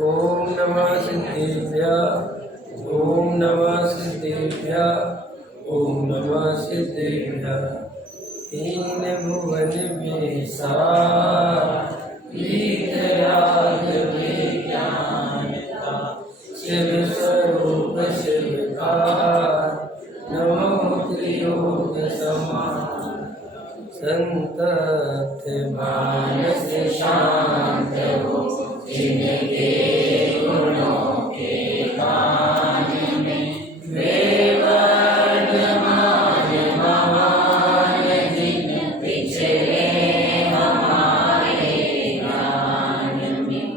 ओम नमः सिद्धेभ्यः, ओम नमः सिद्धेभ्यः, ओम नमः सिद्धेभ्यः। तीन भुवन बेसा वीतराग विज्ञानता, शिव स्वरूप शिवकार, नमो त्रियोग समान। संतत मानस शांत हो, जिनके गुणों के गान में वे वर्धमान महान, जिन पिछले हमारे ज्ञान में।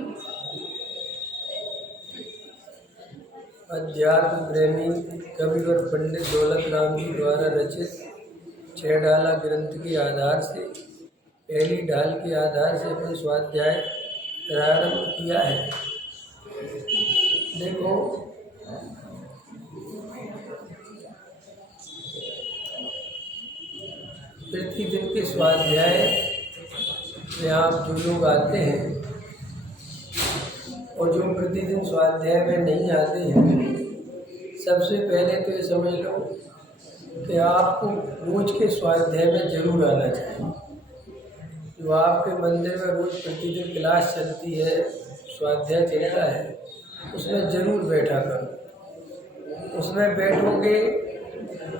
अध्यात्म प्रेमी कविवर पंडित दौलत राम जी द्वारा रचित 6 डाला ग्रंथ के आधार से, पहली ढाल के आधार से अपन स्वाध्याय प्रारंभ किया है। देखो, प्रतिदिन के स्वाध्याय में आप जो लोग आते हैं और जो प्रतिदिन स्वाध्याय में नहीं आते हैं, सबसे पहले तो ये समझ लो कि आपको रोज के स्वाध्याय में जरूर आना चाहिए। जो आपके मंदिर में रोज प्रतिदिन क्लास चलती है, स्वाध्याय चलता है, उसमें जरूर बैठा करो। उसमें बैठोगे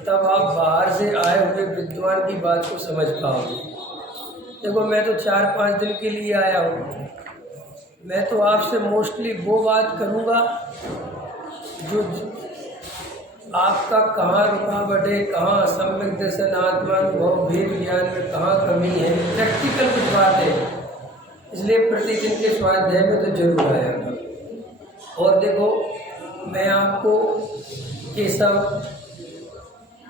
तब आप बाहर से आए हुए विद्वान की बात को समझ पाओगे। देखो, मैं तो 4-5 दिन के लिए आया हूँ। मैं तो आपसे मोस्टली वो बात करूँगा जो आपका कहाँ रुकावट है, कहाँ सम्यक दर्शन, आत्मानुभव, भेद ज्ञान में कहाँ कमी है, प्रैक्टिकल कुछ बात है। इसलिए प्रतिदिन के स्वाध्याय में तो जरूर आया। और देखो, मैं आपको ये सब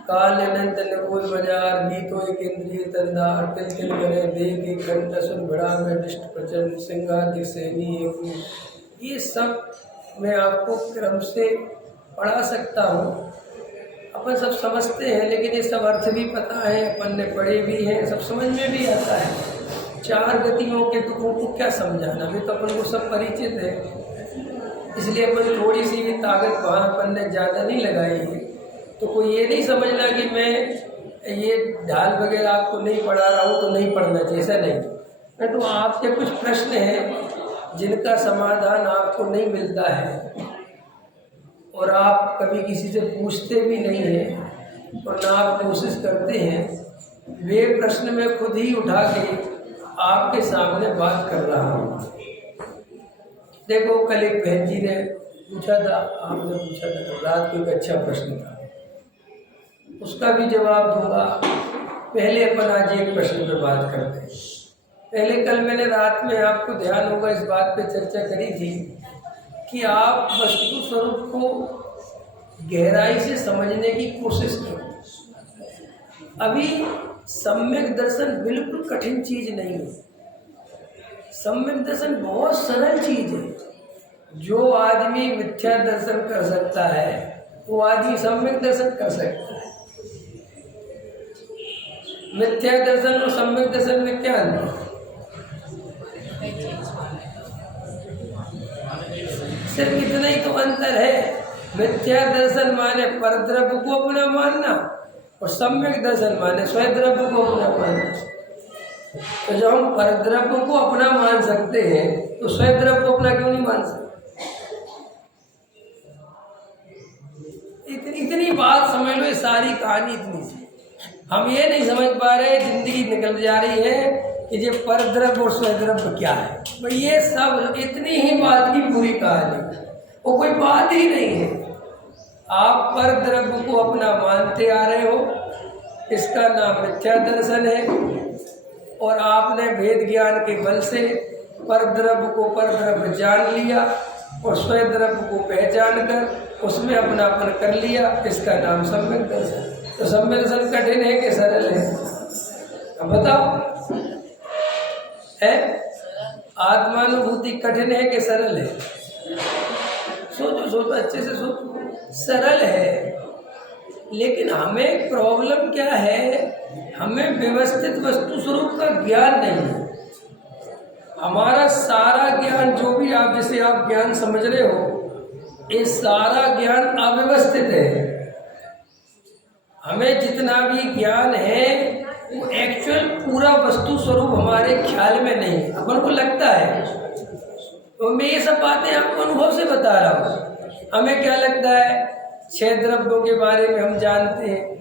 काल अनंत नकुल बाजार, गीतो एक इंद्रिय तंदार, तिल तिल गणे देह के कंठ सुन बड़ा में डिष्ट प्रचंड सिंगार सैनी एक, ये सब मैं आपको क्रम से पढ़ा सकता हूँ। अपन सब समझते हैं, लेकिन ये सब अर्थ भी पता है, अपन ने पढ़े भी हैं, सब समझ में भी आता है। 4 गतियों के दुखों को क्या समझाना, अभी तो अपन को सब परिचित है। इसलिए अपन थोड़ी सी ताकत वहाँ अपन ने ज़्यादा नहीं लगाई है। तो कोई ये नहीं समझना कि मैं ये ढाल वगैरह आपको नहीं पढ़ा रहा हूँ तो नहीं पढ़ना चाहिए, ऐसा नहीं। मैं तो आपके कुछ प्रश्न हैं जिनका समाधान आपको नहीं मिलता है और आप कभी किसी से पूछते भी नहीं हैं और ना आप कोशिश करते हैं, वे प्रश्न मैं खुद ही उठा के आपके सामने बात कर रहा हूँ। देखो, कल एक बहन जी ने पूछा था, आपने पूछा था, रात को एक अच्छा प्रश्न था, उसका भी जवाब दूंगा। पहले अपन आज एक प्रश्न पर बात करते हैं। पहले कल मैंने रात में, आपको ध्यान होगा, इस बात पे चर्चा करी थी कि आप वस्तु स्वरूप को गहराई से समझने की कोशिश करो। अभी सम्यक दर्शन बिल्कुल कठिन चीज नहीं है। सम्यक दर्शन बहुत सरल चीज है। जो आदमी मिथ्या दर्शन कर सकता है, वो आदमी सम्यक दर्शन कर सकता है। मिथ्या दर्शन और सम्यक दर्शन में क्या अंतर है? सिर्फ इतना ही तो अंतर है। मिथ्या दर्शन माने परद्रव्य को अपना मानना और सम्यक दर्शन माने स्वद्रव्य को अपना मानना। तो जब हम परद्रव्य को अपना मान सकते हैं तो स्वद्रव्य को अपना क्यों नहीं मान सकते? इतनी बात समझ लो, ये सारी कहानी इतनी सी। हम ये नहीं समझ पा रहे, जिंदगी निकल जा रही है कि ये परद्रव्य और स्वद्रव्य क्या है। भाई ये सब इतनी ही बात की पूरी कहानी, वो कोई बात ही नहीं है। आप परद्रव्य को अपना मानते आ रहे हो, इसका नाम मिथ्या दर्शन है। और आपने भेद ज्ञान के बल से परद्रव्य को परद्रव्य जान लिया और स्वद्रव्य को पहचान कर उसमें अपनापन कर लिया, इसका नाम सम्यक दर्शन। तो सम्यक दर्शन कठिन है कि सरल है? अब बताओ, है? आत्मानुभूति कठिन है कि सरल है? सोचो सोचो, अच्छे से सोचो। सरल है, लेकिन हमें प्रॉब्लम क्या है, हमें व्यवस्थित वस्तु स्वरूप का ज्ञान नहीं है। हमारा सारा ज्ञान जो भी आप जिसे आप ज्ञान समझ रहे हो, ये सारा ज्ञान अव्यवस्थित है। हमें जितना भी ज्ञान है वो एक्चुअल पूरा वस्तु स्वरूप हमारे ख्याल में नहीं, अपन को लगता है। तो मैं ये सब बातें आपको अनुभव से बता रहा हूँ। हमें क्या लगता है, 6 द्रव्यों के बारे में हम जानते हैं।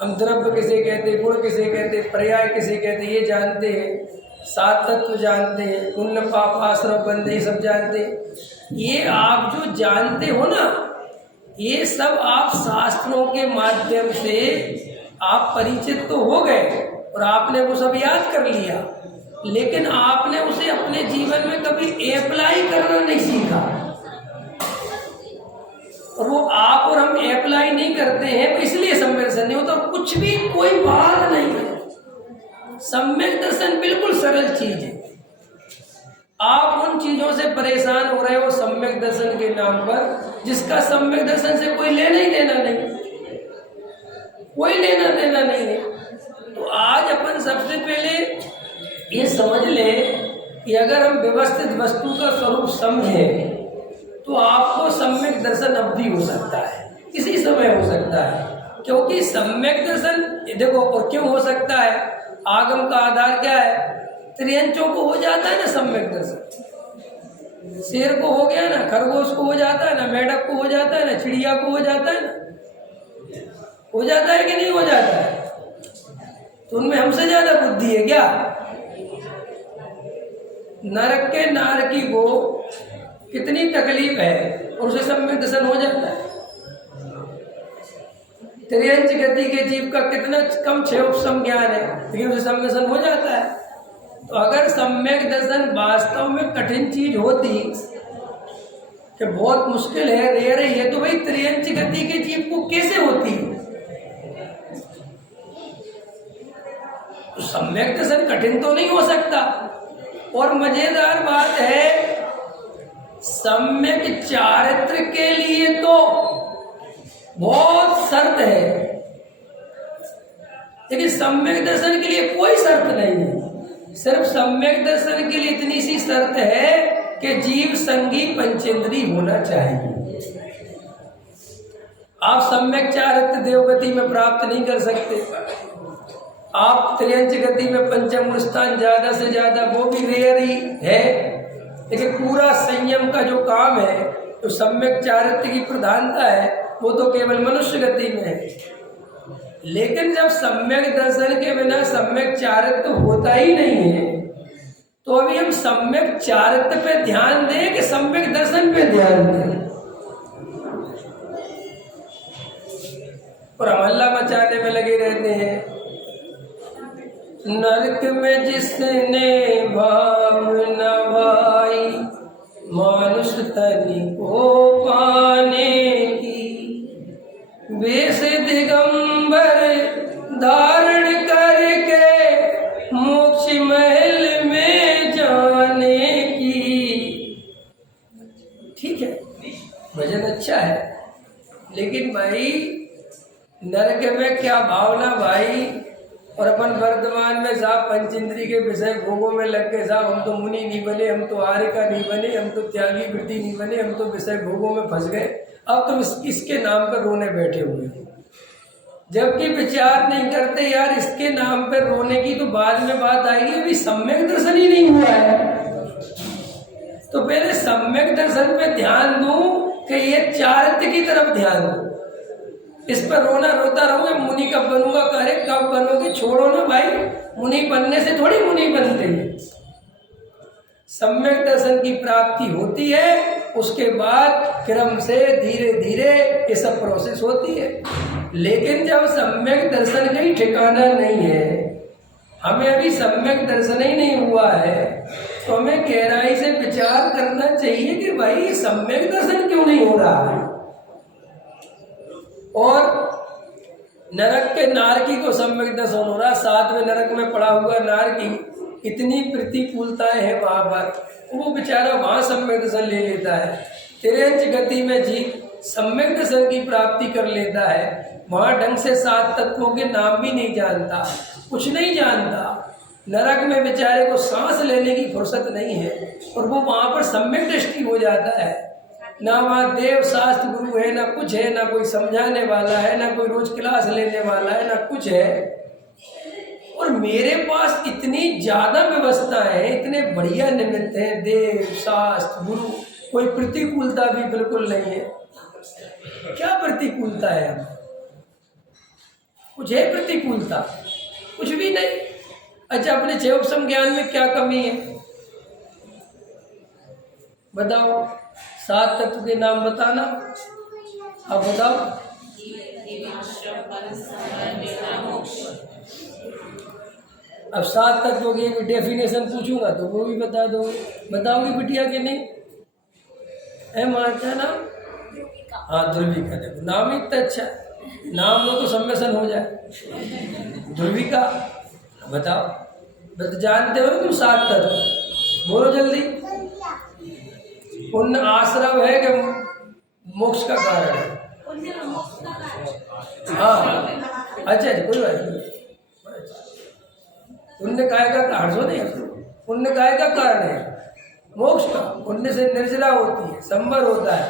हम द्रव्य किसे कहते हैं, गुण किसे कहते हैं, पर्याय किसे कहते हैं, ये जानते हैं। 7 तत्व जानते हैं, पुण्य पाप आश्रम बंधे, ये सब जानते हैं। ये आप जो जानते हो ना, ये सब आप शास्त्रों के माध्यम से आप परिचित तो हो गए और आपने वो सब याद कर लिया, लेकिन आपने उसे अपने जीवन में कभी अप्लाई करना नहीं सीखा। और वो आप और हम अप्लाई नहीं करते हैं, इसलिए सम्यक दर्शन नहीं होता। और कुछ भी कोई बात नहीं है, सम्यक दर्शन बिल्कुल सरल चीज है। आप उन चीजों से परेशान हो रहे हो सम्यक दर्शन के नाम पर, जिसका सम्यक दर्शन से कोई लेना ही देना नहीं, कोई लेना देना नहीं है। तो आज अपन सबसे पहले ये समझ लें कि अगर हम व्यवस्थित वस्तु का स्वरूप समझें तो आपको सम्यक दर्शन अब भी हो सकता है, किसी समय हो सकता है। क्योंकि सम्यक दर्शन देखो, और क्यों हो सकता है, आगम का आधार क्या है, त्रियंचों को हो जाता है ना सम्यक दर्शन। शेर को हो गया ना, खरगोश को हो जाता है ना, मेढक को हो जाता है ना, चिड़िया को हो जाता है ना, हो जाता है कि नहीं हो जाता है। तो उनमें हमसे ज्यादा बुद्धि है क्या? नरक के नारकी को कितनी तकलीफ है और उसे सम्यक दर्शन हो जाता है। त्रियंच गति के जीव का कितना कम क्षयोपम ज्ञान है, लेकिन उसे सम्यक दर्शन हो जाता है। तो अगर सम्यक दर्शन वास्तव में कठिन चीज होती कि बहुत मुश्किल है, रेयर है, तो भाई त्रियंच गति के जीव को कैसे होती? तो सम्यक दर्शन कठिन तो नहीं हो सकता। और मजेदार बात है, सम्यक चारित्र के लिए तो बहुत शर्त है, लेकिन सम्यक दर्शन के लिए कोई शर्त नहीं है। सिर्फ सम्यक दर्शन के लिए इतनी सी शर्त है कि जीव संगी पंचेंद्री होना चाहिए। आप सम्यक चारित्र देवगति में प्राप्त नहीं कर सकते। आप त्रियंच गति में पंचम स्थान ज्यादा से ज्यादा, वो भी रेयर ही है, लेकिन पूरा संयम का जो काम है, तो सम्यक चारित्र की प्रधानता है, वो तो केवल मनुष्य गति में है। लेकिन जब सम्यक दर्शन के बिना सम्यक चारित्र होता ही नहीं है, तो अभी हम सम्यक चारित्र पे ध्यान दें कि सम्यक दर्शन पे ध्यान दें? और हम हल्ला मचाने में लगे रहते हैं। नरक में जिसने भाव न भाई, मानुष तनि को पाने की, वेश दिगंबर धारण करके मोक्ष महल में जाने की। ठीक है, भजन अच्छा है, लेकिन भाई नरक में क्या भावना भाई। और अपन वर्तमान में साहब पंचेंद्री के विषय भोगों में लग गए साहब, हम तो मुनि नहीं बने, हम तो आर्य का नहीं बने, हम तो त्यागी वृत्ति नहीं बने, हम तो विषय भोगों में फंस गए। अब तुम इसके नाम पर रोने बैठे हुए हैं, जबकि विचार नहीं करते यार इसके नाम पर रोने की तो बाद में बात आएगी, अभी सम्यक दर्शन ही नहीं हुआ है। तो पहले सम्यक दर्शन पे ध्यान दूं कि ये चारित्र की तरफ ध्यान दूं? इस पर रोना रोता रहूंगा, मुनि कब बनूंगा, करे कब बनोगे, छोड़ो ना भाई। मुनि बनने से थोड़ी मुनि बनते हैं। सम्यक दर्शन की प्राप्ति होती है, उसके बाद क्रम से धीरे धीरे ये सब प्रोसेस होती है। लेकिन जब सम्यक दर्शन का ही ठिकाना नहीं है, हमें अभी सम्यक दर्शन ही नहीं हुआ है, तो हमें गहराई से विचार करना चाहिए कि भाई सम्यक दर्शन क्यों नहीं हो रहा है। और नरक के नारकी को सम्यक दर्शन हो रहा, 7वें नरक में पड़ा हुआ नारकी, इतनी प्रतिकूलताएं हैं वहां पर, वो बेचारा वहां सम्यक दर्शन ले लेता है। त्रियंच गति में जीव सम्यक दर्शन की प्राप्ति कर लेता है, वहां ढंग से 7 तत्वों के नाम भी नहीं जानता, कुछ नहीं जानता, नरक में बेचारे को सांस लेने की फुर्सत नहीं है, और वो वहाँ पर सम्यक दृष्टि हो जाता है। ना वहाँ देव शास्त्र गुरु है, ना कुछ है, ना कोई समझाने वाला है, ना कोई रोज क्लास लेने वाला है, ना कुछ है। और मेरे पास इतनी ज्यादा व्यवस्था है, इतने बढ़िया निमित्त हैं, देव शास्त्र गुरु, कोई प्रतिकूलता भी बिल्कुल नहीं है। क्या प्रतिकूलता है हमें? कुछ है प्रतिकूलता? कुछ भी नहीं। अच्छा, अपने छेवसम ज्ञान में क्या कमी है बताओ? 7 तत्व के नाम बताना, अब बताओ। अब 7 तत्वों की डेफिनेशन पूछूंगा तो वो भी बता दो। बताओगी बिटिया कि नहीं? है माँ क्या नाम? हाँ, ध्रुविका। देखो नाम ही इतना अच्छा, नाम लो तो सम्मेसन हो जाए। ध्रुविका, बताओ। बस जानते हो तुम 7 तत्व? बोलो जल्दी। पुण्य आश्रम है कि मोक्ष का कारण है? हाँ, अच्छा कोई बात नहीं। पुण्य काय का कारण हो नहीं, पुण्य काय का कारण है? मोक्ष का। पुण्य से निर्जला होती है, संवर होता है,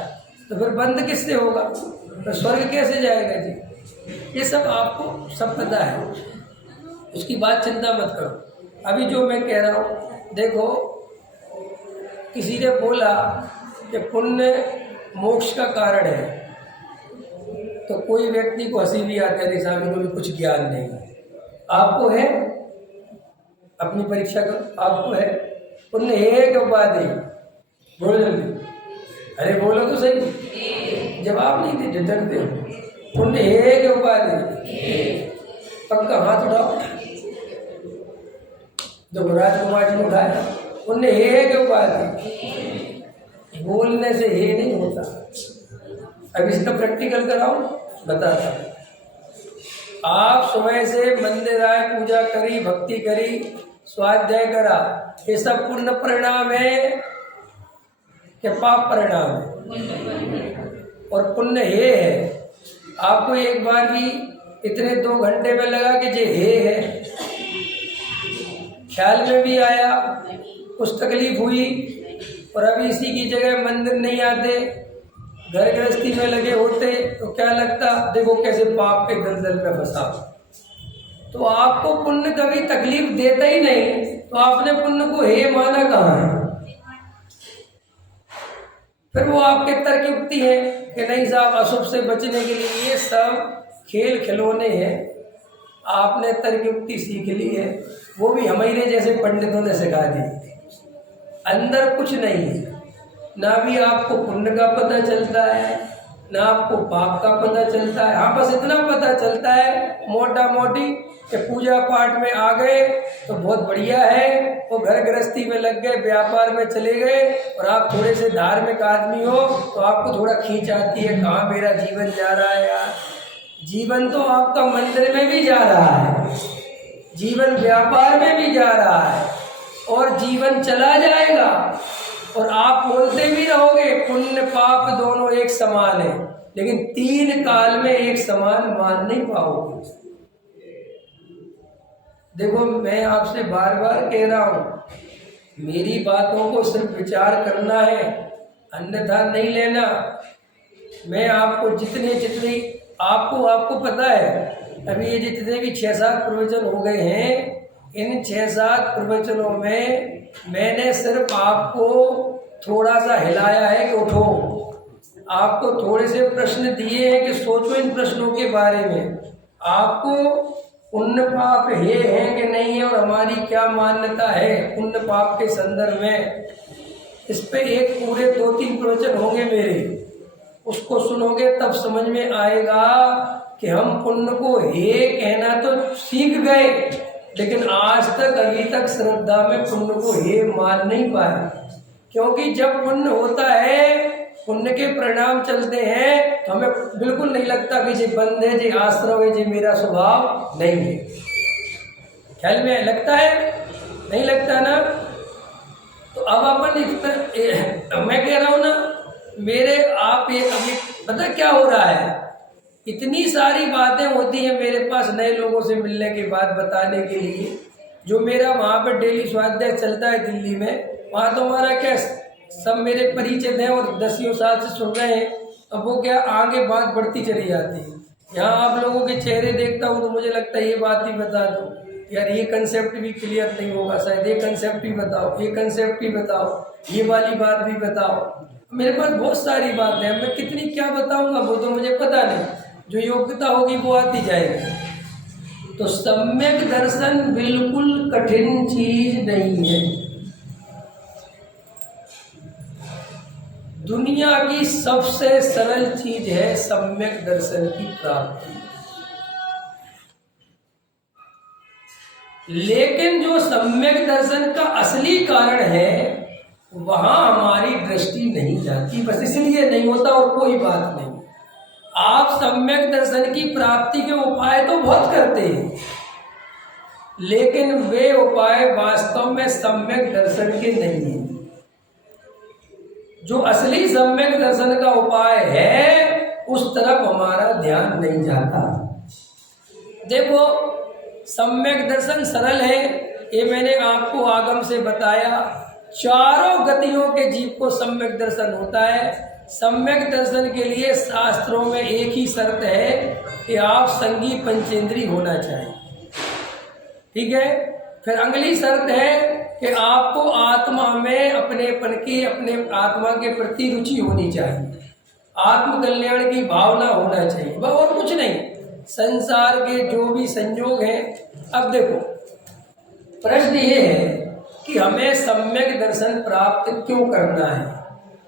तो फिर बंद किससे होगा? तो स्वर्ग कैसे जाएगा जी? ये सब आपको सब पता है, उसकी बात चिंता मत करो। अभी जो मैं कह रहा हूँ, देखो किसी ने बोला कि पुण्य मोक्ष का कारण है, तो कोई व्यक्ति को हंसी भी आती है, साहब इनको भी कुछ ज्ञान नहीं है। आपको है? अपनी परीक्षा करो, आपको है? पुण्य है कि उपाधि? बोलो जल्दी। अरे बोलो तो सही, जवाब नहीं दे, डरते हो। पुण्य है कि उपाधि? पक्का हाथ उठाओ। देखो राजकुमार जी ने उठाया। पुण्य है कि उपाधि? बोलने से ये नहीं होता। अब इसका प्रैक्टिकल कराओ, बताता हूँ। आप सुबह से मंदिर आए, पूजा करी, भक्ति करी, स्वाध्याय करा, ये सब पुण्य परिणाम है कि पाप परिणाम है? और पुण्य हे है। आपको एक बार भी इतने 2 घंटे में लगा कि जे हे है? ख्याल में भी आया, कुछ तकलीफ हुई, और अभी इसी की जगह मंदिर नहीं आते, घर गृहस्थी में लगे होते, तो क्या लगता? देखो कैसे पाप के दलदल में फंसा। तो आपको पुण्य कभी तकलीफ देता ही नहीं, तो आपने पुण्य को हे माना कहाँ है? फिर वो आपके तर्क युक्ति है कि नहीं साहब, अशुभ से बचने के लिए ये सब खेल खिलौने हैं। आपने तर्क युक्ति सीख ली है, वो भी हमारे जैसे पंडितों ने सिखा दी। अंदर कुछ नहीं है, ना भी आपको पुण्य का पता चलता है, ना आपको पाप का पता चलता है। हाँ, बस इतना पता चलता है मोटा मोटी कि पूजा पाठ में आ गए तो बहुत बढ़िया है, वो घर गृहस्थी में लग गए, व्यापार में चले गए, और आप थोड़े से धार्मिक आदमी हो तो आपको थोड़ा खींच आती है, कहाँ मेरा जीवन जा रहा है यार। जीवन तो आपका मंदिर में भी जा रहा है, जीवन व्यापार में भी जा रहा है, और जीवन चला जाएगा, और आप बोलते भी रहोगे पुण्य पाप दोनों एक समान है, लेकिन 3 काल में एक समान मान नहीं पाओगे। देखो मैं आपसे बार बार कह रहा हूँ, मेरी बातों को सिर्फ विचार करना है, अन्यथा नहीं लेना। मैं आपको जितनी आपको पता है, अभी ये जितने भी 6-7 प्रवचन हो गए हैं, इन 6-7 प्रवचनों में मैंने सिर्फ आपको थोड़ा सा हिलाया है कि उठो। आपको थोड़े से प्रश्न दिए हैं कि सोचो इन प्रश्नों के बारे में। आपको पुण्य पाप है कि नहीं है, और हमारी क्या मान्यता है पुण्य पाप के संदर्भ में, इस पे एक पूरे 2-3 प्रवचन होंगे मेरे, उसको सुनोगे तब समझ में आएगा कि हम पुण्य को हे कहना तो सीख गए, लेकिन आज तक अभी तक श्रद्धा में पुण्य को हे मान नहीं पाए। क्योंकि जब पुण्य होता है, पुण्य के परिणाम चलते हैं, तो हमें बिल्कुल नहीं लगता कि ये बंद है, ये आश्रम है, ये मेरा स्वभाव नहीं है। ख्याल में लगता है? नहीं लगता ना? तो अब अपन मैं कह रहा हूँ ना, मेरे आप ये अभी पता क्या हो रहा है, इतनी सारी बातें होती हैं मेरे पास नए लोगों से मिलने के बाद बताने के लिए, जो मेरा वहाँ पर डेली स्वाध्याय चलता है दिल्ली में, वहाँ तो हमारा क्या सब मेरे परिचित हैं और 10 साल से सुन रहे हैं। अब वो क्या आगे बात बढ़ती चली जाती है। यहाँ आप लोगों के चेहरे देखता हूँ तो मुझे लगता है ये बात भी बता दो यार, ये कंसेप्ट भी क्लियर नहीं होगा शायद, ये कंसेप्ट भी बताओ, ये कंसेप्ट भी बताओ, ये वाली बात भी बताओ। मेरे पास बहुत सारी बातें हैं, मैं कितनी क्या बताऊंगा वो तो मुझे पता नहीं, जो योग्यता होगी वो आती जाएगी। तो सम्यक दर्शन बिल्कुल कठिन चीज नहीं है। दुनिया की सबसे सरल चीज है सम्यक दर्शन की प्राप्ति। लेकिन जो सम्यक दर्शन का असली कारण है वहां हमारी दृष्टि नहीं जाती, बस इसलिए नहीं होता और कोई बात नहीं। आप सम्यक दर्शन की प्राप्ति के उपाय तो बहुत करते हैं, लेकिन वे उपाय वास्तव में सम्यक दर्शन के नहीं है। जो असली सम्यक दर्शन का उपाय है उस तरफ हमारा ध्यान नहीं जाता। देखो, सम्यक दर्शन सरल है, ये मैंने आपको आगम से बताया। चारों गतियों के जीव को सम्यक दर्शन होता है। सम्यक दर्शन के लिए शास्त्रों में एक ही शर्त है कि आप संगी पंचेंद्री होना चाहिए, ठीक है। फिर अगली शर्त है कि आपको आत्मा में अपनेपन की, अपने आत्मा के प्रति रुचि होनी चाहिए, आत्म कल्याण की भावना होना चाहिए, वह और कुछ नहीं। संसार के जो भी संयोग हैं, अब देखो प्रश्न ये है कि हमें सम्यक दर्शन प्राप्त क्यों करना है,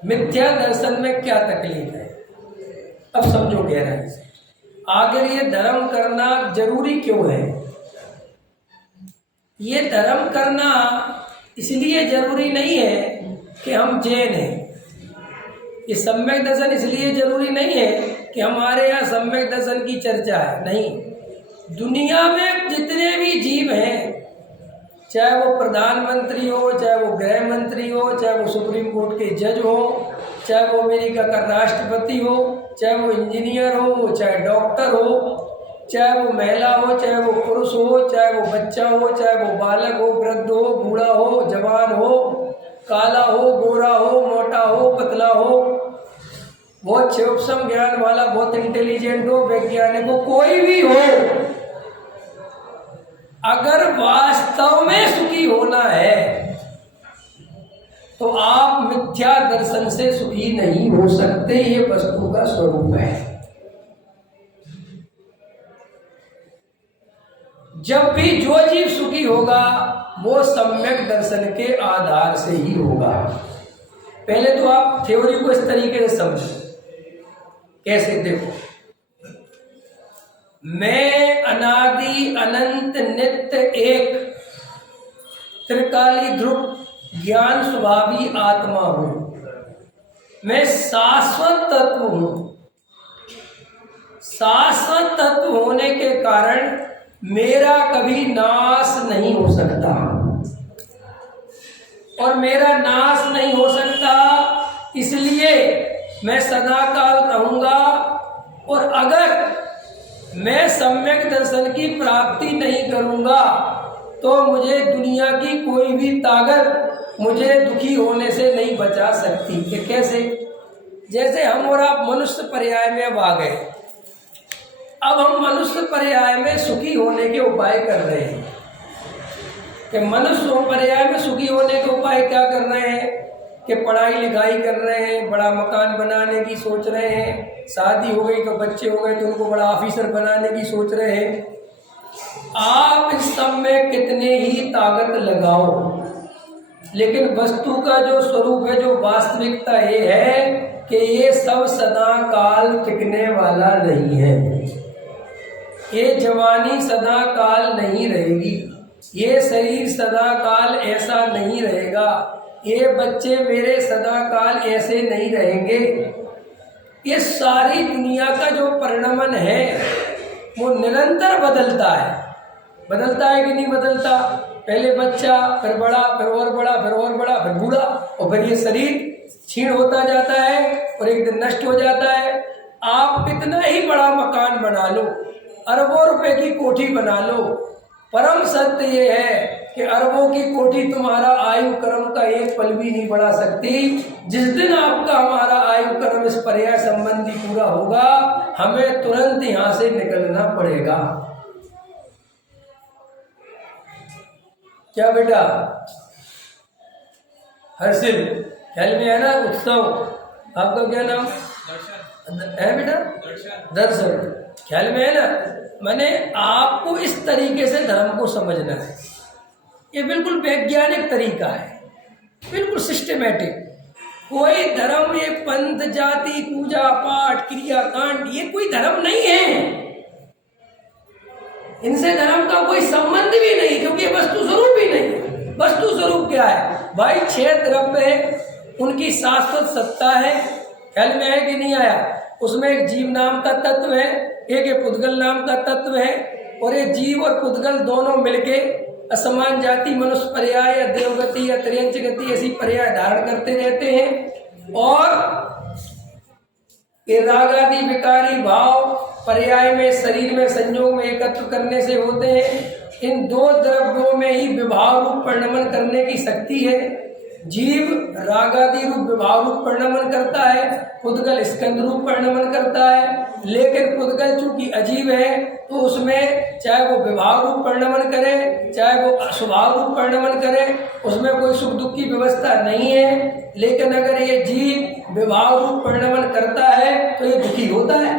मिथ्या दर्शन में क्या तकलीफ है। अब समझो गहराई से, आखिर ये धर्म करना जरूरी क्यों है। ये धर्म करना इसलिए जरूरी नहीं है कि हम जैन हैं, ये सम्यक दर्शन इसलिए जरूरी नहीं है कि हमारे यहाँ सम्यक दर्शन की चर्चा है, नहीं। दुनिया में जितने भी जीव हैं, चाहे वो प्रधानमंत्री हो, चाहे वो गृह मंत्री हो, चाहे वो सुप्रीम कोर्ट के जज हो, चाहे वो अमेरिका का राष्ट्रपति हो, चाहे वो इंजीनियर हो, चाहे डॉक्टर हो, चाहे वो महिला हो, चाहे वो पुरुष हो, चाहे वो बच्चा हो, चाहे वो बालक हो, वृद्ध हो, बूढ़ा हो, जवान हो, काला हो, गोरा हो, मोटा हो, पतला हो, बहुत सूक्ष्म ज्ञान वाला, बहुत इंटेलिजेंट हो, वैज्ञानिक हो, कोई भी हो, अगर वास्तव में सुखी होना है तो आप मिथ्या दर्शन से सुखी नहीं हो सकते। ये वस्तु का स्वरूप है। जब भी जो जीव सुखी होगा वो सम्यक दर्शन के आधार से ही होगा। पहले तो आप थ्योरी को इस तरीके से समझो। कैसे? देखो, मैं अनादि अनंत नित्य एक त्रिकाली ध्रुव ज्ञान स्वभावी आत्मा हूं। मैं शाश्वत तत्व हूं। शाश्वत तत्व होने के कारण मेरा कभी नाश नहीं हो सकता, और मेरा नाश नहीं हो सकता इसलिए मैं सदाकाल रहूंगा। और अगर मैं सम्यक दर्शन की प्राप्ति नहीं करूंगा तो मुझे दुनिया की कोई भी ताकत मुझे दुखी होने से नहीं बचा सकती। कि कैसे? जैसे हम और आप मनुष्य पर्याय में अब आ गए। अब हम मनुष्य पर्याय में सुखी होने के उपाय कर रहे हैं। कि मनुष्य पर्याय में सुखी होने के उपाय क्या कर रहे हैं? कि पढ़ाई लिखाई कर रहे हैं, बड़ा मकान बनाने की सोच रहे हैं, शादी हो गई तो बच्चे हो गए तो उनको बड़ा ऑफिसर बनाने की सोच रहे हैं। आप इस सब में कितने ही ताकत लगाओ, लेकिन वस्तु का जो स्वरूप है, जो वास्तविकता ये है कि ये सब सदा काल टिकने वाला नहीं है। ये जवानी सदा काल नहीं रहेगी, ये शरीर सदा काल ऐसा नहीं रहेगा, ये बच्चे मेरे सदा काल ऐसे नहीं रहेंगे। ये सारी दुनिया का जो परिणमन है वो निरंतर बदलता है। बदलता है कि नहीं बदलता? पहले बच्चा, फिर बड़ा, फिर और बड़ा, फिर और बड़ा, फिर बूढ़ा, और फिर ये शरीर क्षीण होता जाता है और एक दिन नष्ट हो जाता है। आप कितना ही बड़ा मकान बना लो, अरबों रुपए की कोठी बना लो, परम सत्य ये है कि अरबों की कोठी तुम्हारा आयु कर्म का एक पल भी नहीं बढ़ा सकती। जिस दिन आपका हमारा आयु कर्म इस पर्याय संबंधी पूरा होगा, हमें तुरंत यहां से निकलना पड़ेगा। क्या बेटा? हर्षिल, ख्याल में है ना? उत्सव, आपका क्या नाम है बेटा? दर्शन, ख्याल में है ना? मैंने आपको इस तरीके से धर्म को समझना है। ये बिल्कुल वैज्ञानिक तरीका है, बिल्कुल सिस्टमेटिक। कोई धर्म, ये पंथ, जाति, पूजा पाठ, क्रिया कांड, ये कोई धर्म नहीं है। इनसे धर्म का कोई संबंध भी नहीं, क्योंकि ये वस्तु स्वरूप ही नहीं। वस्तु स्वरूप क्या है भाई? 6 द्रव्य है, उनकी शाश्वत सत्ता है। ख्याल में है कि नहीं आया? उसमें एक जीव नाम का तत्व है, एक पुद्गल नाम का तत्व है, और ये जीव और पुद्गल दोनों मिलके असमान जाति, मनुष्य पर्याय या देवगति या त्रियंच गति ऐसी पर्याय धारण करते रहते हैं। और ये राग आदि विकारी भाव पर्याय में शरीर में संयोग में एकत्र करने से होते हैं। इन 2 द्रव्यों में ही विभाव रूप परिणमन करने की शक्ति है। जीव रागादि रूप विभाव रूप परिणमन करता है, पुद्गल स्कंद रूप परिणमन करता है। लेकिन पुद्गल चूंकि अजीब है, तो उसमें चाहे वो विभाव रूप परिणमन करे, चाहे वो स्वभाव रूप परिणमन करे, उसमें कोई सुख दुख की व्यवस्था नहीं है। लेकिन अगर ये जीव विभाव रूप परिणमन करता है तो ये दुखी होता है।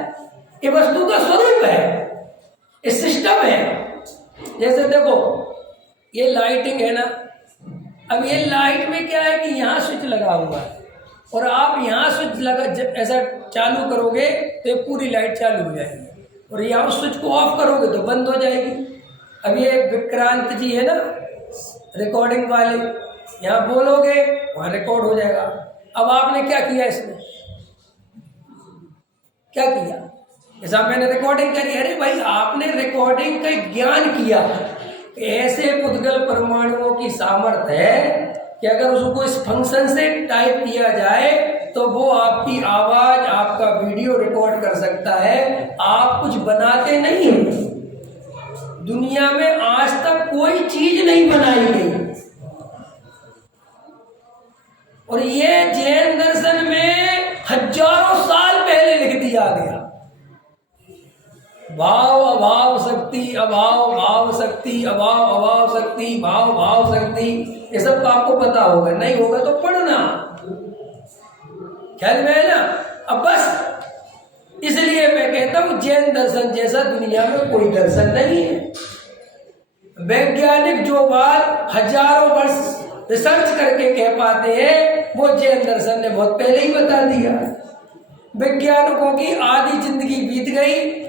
ये वस्तु का स्वरूप है, ये सिस्टम है। जैसे देखो, ये लाइटिंग है ना, अब ये लाइट में क्या है कि यहाँ स्विच लगा हुआ है, और आप यहाँ स्विच लगा ऐसा चालू करोगे तो ये पूरी लाइट चालू हो जाएगी, और यहाँ स्विच को ऑफ करोगे तो बंद हो जाएगी। अब ये विक्रांत जी है ना रिकॉर्डिंग वाले, यहाँ बोलोगे वहाँ रिकॉर्ड हो जाएगा। अब आपने क्या किया इसमें? क्या किया? जैसा मैंने रिकॉर्डिंग करी, अरे भाई आपने रिकॉर्डिंग का ज्ञान किया। ऐसे पुद्गल परमाणुओं की सामर्थ्य है कि अगर उसको इस फंक्शन से टाइप किया जाए तो वो आपकी आवाज, आपका वीडियो रिकॉर्ड कर सकता है। आप कुछ बनाते नहीं हैं। दुनिया में आज तक कोई चीज नहीं बनाई गई, और ये जैन दर्शन में हजारों साल पहले लिख दिया गया। भाव अभाव शक्ति, अभाव भाव शक्ति, अभाव अभाव शक्ति, भाव भाव शक्ति, ये सब तो आपको पता होगा। नहीं होगा तो पढ़ना, ख्याल में है ना? अब बस इसलिए मैं कहता हूं जैन दर्शन जैसा दुनिया में कोई दर्शन नहीं है। वैज्ञानिक जो बात हजारों वर्ष रिसर्च करके कह पाते हैं, वो जैन दर्शन ने बहुत पहले ही बता दिया। वैज्ञानिकों की आधी जिंदगी बीत गई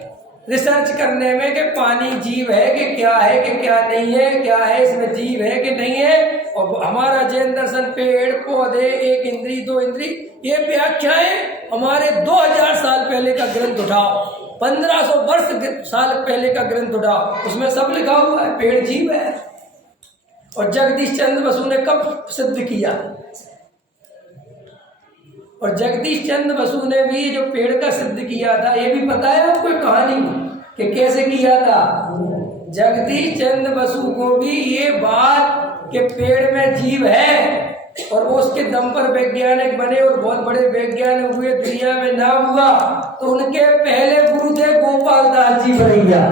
रिसर्च करने में कि पानी जीव है कि क्या है कि क्या नहीं है, क्या है इसमें जीव है कि नहीं है। और हमारा जैन दर्शन पेड़ पौधे, 1 इंद्री 2 इंद्री, ये व्याख्याएं हमारे 2000 साल पहले का ग्रंथ उठाओ, 1500 वर्ष साल पहले का ग्रंथ उठाओ, उसमें सब लिखा हुआ है पेड़ जीव है। और जगदीश चंद्र बसु ने कब सिद्ध किया? और जगदीश चंद्र बसु ने भी जो पेड़ का सिद्ध किया था, ये भी पता है आपको कहानी कि कैसे किया था? जगदीश चंद्र बसु को भी ये बात कि पेड़ में जीव है, और वो उसके दम पर वैज्ञानिक बने और बहुत बड़े वैज्ञानिक हुए, दुनिया में नाम हुआ। तो उनके पहले गुरु थे गोपाल दास जी बरैया,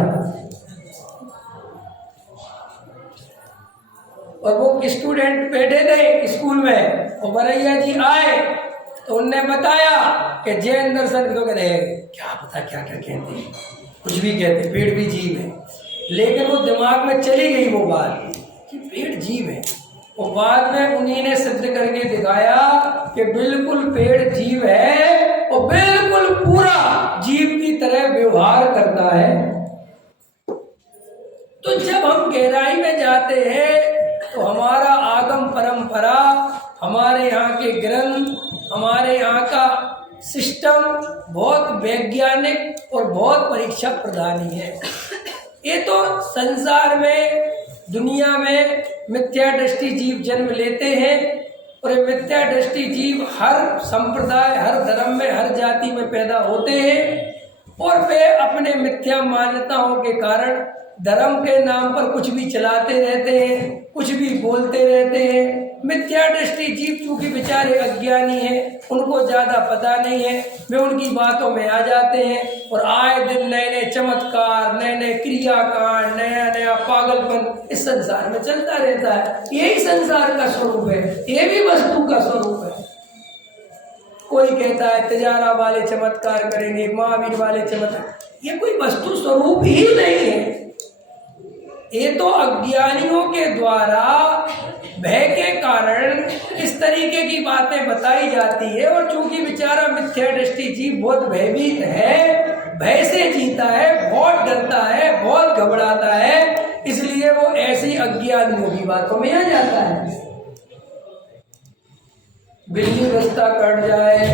और वो स्टूडेंट बैठे थे स्कूल में, और बरैया जी आए तो उनने बताया कि जैन दर्शन तो कहते क्या पता क्या क्या कहते हैं, कुछ भी कहते, पेड़ भी जीव है। लेकिन वो दिमाग में चली गई वो बात कि पेड़ जीव है, और बाद में उन्हीं ने सिद्ध करके दिखाया कि बिल्कुल पेड़ जीव है, और बिल्कुल पूरा जीव की तरह व्यवहार करता है। तो जब हम गहराई में जाते हैं तो हमारा आगम परंपरा, हमारे यहाँ के ग्रंथ, हमारे यहाँ का सिस्टम बहुत वैज्ञानिक और बहुत परीक्षा प्रधानी है। ये तो संसार में, दुनिया में मिथ्या दृष्टि जीव जन्म लेते हैं, और ये मिथ्या दृष्टि जीव हर संप्रदाय, हर धर्म में, हर जाति में पैदा होते हैं, और वे अपने मिथ्या मान्यताओं के कारण धर्म के नाम पर कुछ भी चलाते रहते हैं, कुछ भी बोलते रहते हैं। मिथ्या दृष्टि जीव चूंकि बेचारे अज्ञानी हैं, उनको ज़्यादा पता नहीं है, वे उनकी बातों में आ जाते हैं और आए दिन नए नए चमत्कार, नए नए क्रियाकांड, नया नया पागलपन इस संसार में चलता रहता है। यही संसार का स्वरूप है, ये भी वस्तु का स्वरूप है। कोई कहता है तिजारा वाले चमत्कार करेंगे, महावीर वाले चमत्कार, ये कोई वस्तु स्वरूप ही नहीं है। ये तो अज्ञानियों के द्वारा भय के कारण इस तरीके की बातें बताई जाती है। और चूंकि बेचारा मिथ्या दृष्टि जीव बहुत भयभीत है, भय से जीता है, बहुत डरता है, बहुत घबराता है, इसलिए वो ऐसी अज्ञानियों की बातों में आ जाता है। बिल्ली रास्ता कट जाए,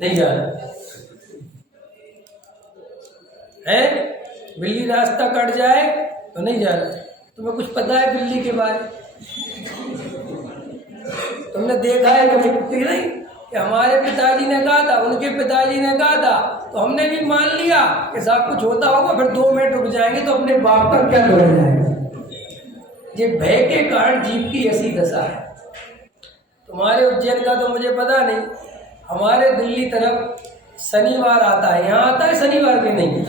नहीं जाना है, बिल्ली रास्ता कट जाए तो नहीं जाना। तुम्हें कुछ पता है बिल्ली के बारे में? तुमने देखा है कभी कुत्ते नहीं कि हमारे पिताजी ने कहा था, उनके पिताजी ने कहा था, तो हमने भी मान लिया कि साहब कुछ होता होगा, फिर 2 मिनट रुक जाएंगे तो अपने बाप का क्या हो जाएगा। ये भय के कारण जीव की ऐसी दशा है। तुम्हारे उज्जैन का तो मुझे पता नहीं, हमारे दिल्ली तरफ शनिवार आता है, यहाँ आता है शनिवार के नहीं,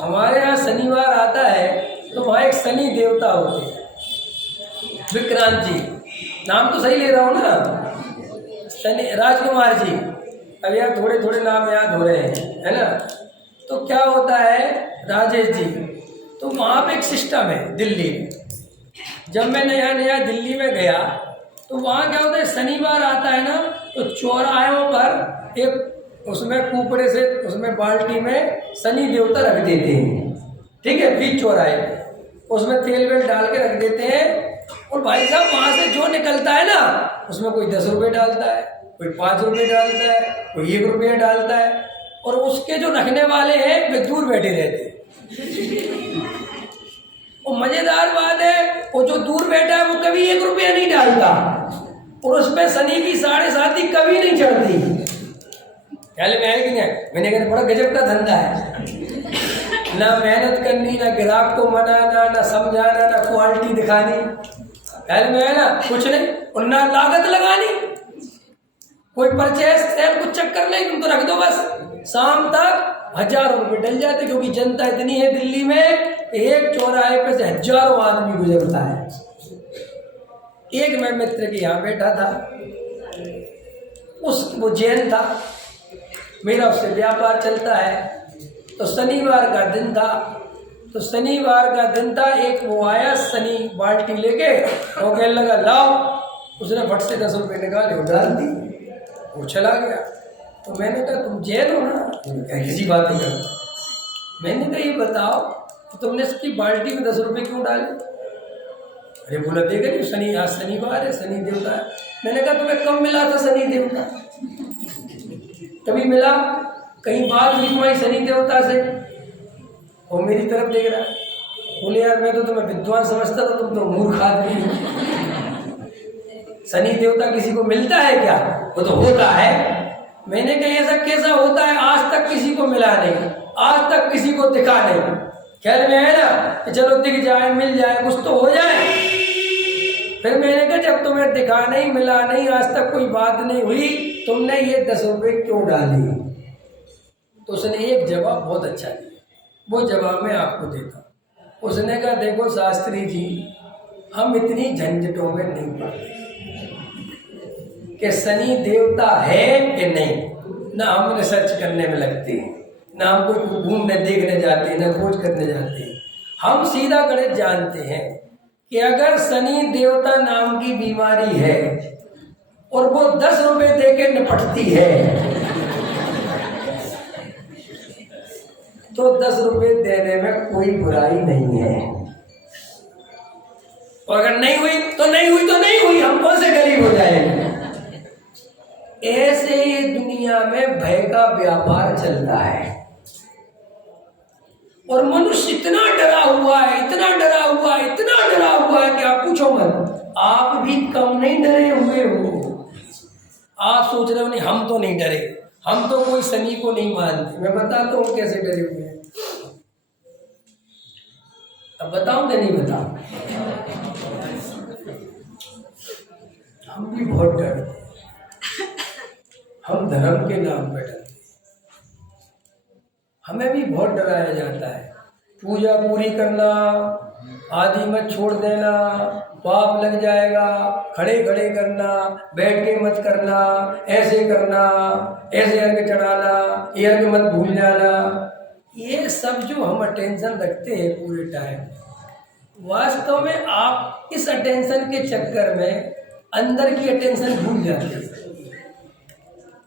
हमारे यहाँ शनिवार आता है तो वहाँ एक शनि देवता होते हैं, विक्रांत जी, नाम तो सही ले रहा हूँ ना, शनि राजकुमार जी, अब यार थोड़े थोड़े नाम याद हो रहे हैं, है ना। तो क्या होता है राजेश जी, तो वहाँ पे एक सिस्टम है दिल्ली में। जब मैं नया नया दिल्ली में गया तो वहाँ क्या होता है, शनिवार आता है ना तो चौराहों पर एक उसमें कुपड़े से उसमें बाल्टी में शनि देवता रख देते हैं, ठीक है, बीच चौराहे उसमें तेल वेल डाल के रख देते हैं। और भाई साहब वहाँ से जो निकलता है ना, उसमें कोई 10 रुपये डालता है, कोई 5 रुपये डालता है, कोई 1 रुपया डालता है, और उसके जो रखने वाले हैं वे दूर बैठे रहते हैं। और मजेदार बात है, वो जो दूर बैठा है वो कभी 1 रुपया नहीं डालता, और उसमें शनि की 7.5 कभी नहीं चढ़ती। ख्याल में है कि नहीं? मैंने कहा बड़ा गजब का धंधा है, ना मेहनत करनी, ना ग्राहक को मनाना, ना समझाना, ना क्वालिटी दिखानी, ख्याल में है ना, कुछ नहीं, और ना लागत लगानी, कोई परचेस सेल कुछ चक्कर नहीं, तुम तो रख दो बस, शाम तक हजारों रुपये डल जाते, क्योंकि जनता इतनी है दिल्ली में, एक चौराहे पे से हजारों आदमी गुजरता है। एक मैं मित्र के यहाँ बैठा था, वो जैन था, मेरा उससे व्यापार चलता है, तो शनिवार का दिन था, तो शनिवार का दिन था, एक वो आया शनि बाल्टी लेके, वो कहने लगा लाओ, उसने फट से 10 रुपये निकाले, डाल दी, वो चला गया। तो मैंने कहा तुम जैन हो ना? किसी बात नहीं करता। मैंने कहा ये बताओ तो तुमने इसकी बाल्टी में 10 रुपये क्यों डाले? अरे बोला देखा नहीं शनि, आज शनिवार है, शनि देवता है। मैंने कहा तुम्हें कब मिला था शनि देवता? कभी मिला? कहीं बात हुई तुम्हारी शनि देवता से? वो मेरी तरफ देख रहा है, बोले यार मैं तो तुम्हें विद्वान समझता था, तुम तो मूर्ख आदमी हो। शनि देवता किसी को मिलता है क्या? वो तो होता है। मैंने कहा ऐसा कैसा होता है? आज तक किसी को मिला नहीं, आज तक किसी को दिखा नहीं। ख्याल में है ना कि चलो दिख जाए, मिल जाए, कुछ तो हो जाए। फिर मैंने कहा जब तुम्हें दिखा नहीं, मिला नहीं, आज तक कोई बात नहीं हुई, तुमने ये 10 रुपये क्यों डाली? तो उसने एक जवाब बहुत अच्छा दिया, वो जवाब मैं आपको देता हूँ। उसने कहा देखो शास्त्री जी, हम इतनी झंझटों में नहीं पड़ते कि शनि देवता है कि नहीं, ना हम रिसर्च करने में लगते हैं, ना हम कोई घूमने देखने जाते हैं, ना खोज करने जाते हैं। हम सीधा गणित जानते हैं कि अगर शनि देवता नाम की बीमारी है और वो 10 रुपये दे के निपटती है, तो 10 रुपये देने में कोई बुराई नहीं है। और अगर नहीं हुई तो नहीं हुई तो नहीं हुई, हम कौन से गरीब हो जाएंगे? ऐसे ही दुनिया में भय का व्यापार चलता है, और मनुष्य इतना डरा हुआ है, इतना डरा हुआ है, इतना डरा हुआ है कि आप पूछो मत। आप भी कम नहीं डरे हुए हो। आप सोच रहे हो नहीं हम तो नहीं डरे, हम तो कोई शनि को नहीं मानते। मैं बताता हूँ कैसे डरे हुए हैं। अब बताऊं कि नहीं बताऊं? हम भी बहुत डरते, हम धर्म के नाम पर डरते, हमें भी बहुत डराया जाता है। पूजा पूरी करना, आदि मत छोड़ देना, पाप लग जाएगा, खड़े खड़े करना, बैठ के मत करना, ऐसे करना, ऐसे अर्घ चढ़ाना, ये अर्घ मत भूल जाना। ये सब जो हम अटेंशन रखते हैं पूरे टाइम, वास्तव में आप इस अटेंशन के चक्कर में अंदर की अटेंशन भूल जाते हैं।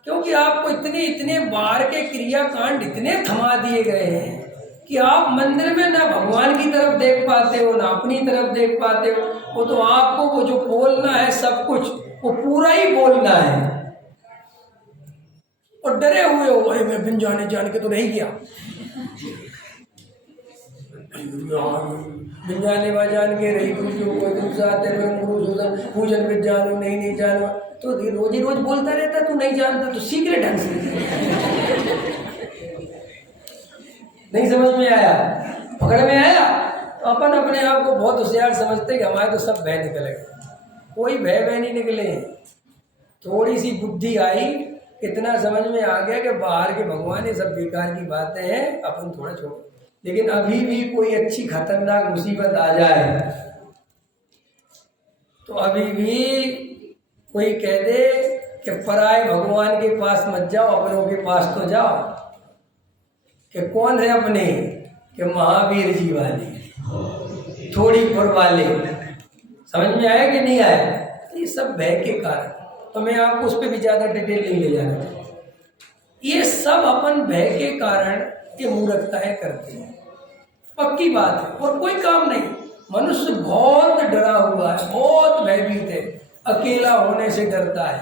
क्योंकि आपको इतने बाहर के क्रियाकांड इतने थमा दिए गए हैं कि आप मंदिर में ना भगवान की तरफ देख पाते हो, ना अपनी तरफ देख पाते हो। वो तो आपको वो जो बोलना है सब कुछ वो पूरा ही बोलना है, और डरे हुए हो, भाई मैं बिन जाने के तो नहीं किया, बिन जाने जान के रही पूजन में जानो नहीं जानो, तो रोज ही रोज बोलता रहता, तू नहीं जानता तो सीख ले ढंग से। नहीं समझ में आया, पकड़ में आया, तो अपन अपने आप को बहुत होशियार समझते कि हमारे तो सब भय निकलेगा। कोई भय नहीं निकले। थोड़ी सी बुद्धि आई, इतना समझ में आ गया कि बाहर के भगवान ये सब बेकार की बातें हैं, अपन थोड़ा छोड़ो। लेकिन अभी भी कोई अच्छी खतरनाक मुसीबत आ जाए तो अभी भी कोई कह दे कि पराए भगवान के पास मत जाओ, अपनों के पास तो जाओ। कि कौन है अपने? कि महावीर जी वाले, थोड़ी पुर वाले। समझ में आया कि नहीं आया? ये सब भय के कारण, तो मैं आपको उस पर भी ज़्यादा डिटेल नहीं ले जाना। ये सब अपन भय के कारण ये मूर्खताएं करते हैं, पक्की बात है, और कोई काम नहीं। मनुष्य बहुत डरा हुआ है, बहुत भयभीत है, अकेला होने से डरता है।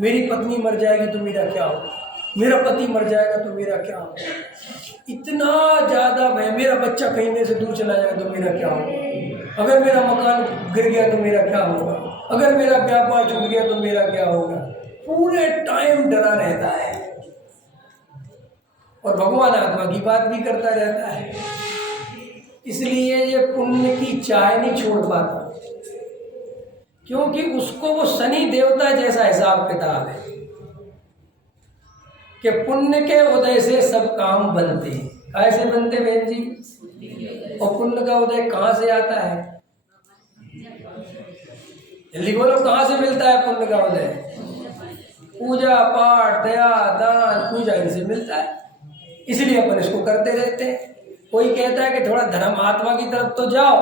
मेरी पत्नी मर जाएगी तो मेरा क्या होगा, मेरा पति मर जाएगा तो मेरा क्या होगा, इतना ज़्यादा भय। मेरा बच्चा कहीं मेरे से दूर चला जाएगा तो मेरा क्या होगा, अगर मेरा मकान गिर गया तो मेरा क्या होगा, अगर मेरा व्यापार छूट गया तो मेरा क्या होगा। पूरे टाइम डरा रहता है, और भगवान आत्मा की बात भी करता रहता है। इसलिए ये पुण्य की चाह नहीं छोड़ पाता, क्योंकि उसको वो शनि देवता जैसा हिसाब किताब है कि पुण्य के उदय से सब काम बनते हैं। कैसे बनते बहन जी? और पुण्य का उदय कहाँ से आता है? जल्दी बोलो, कहाँ से मिलता है पुण्य का उदय? पूजा पाठ, दया दान, पूजा इनसे मिलता है। इसलिए अपन इसको करते रहते हैं। कोई कहता है कि थोड़ा धर्म आत्मा की तरफ तो जाओ,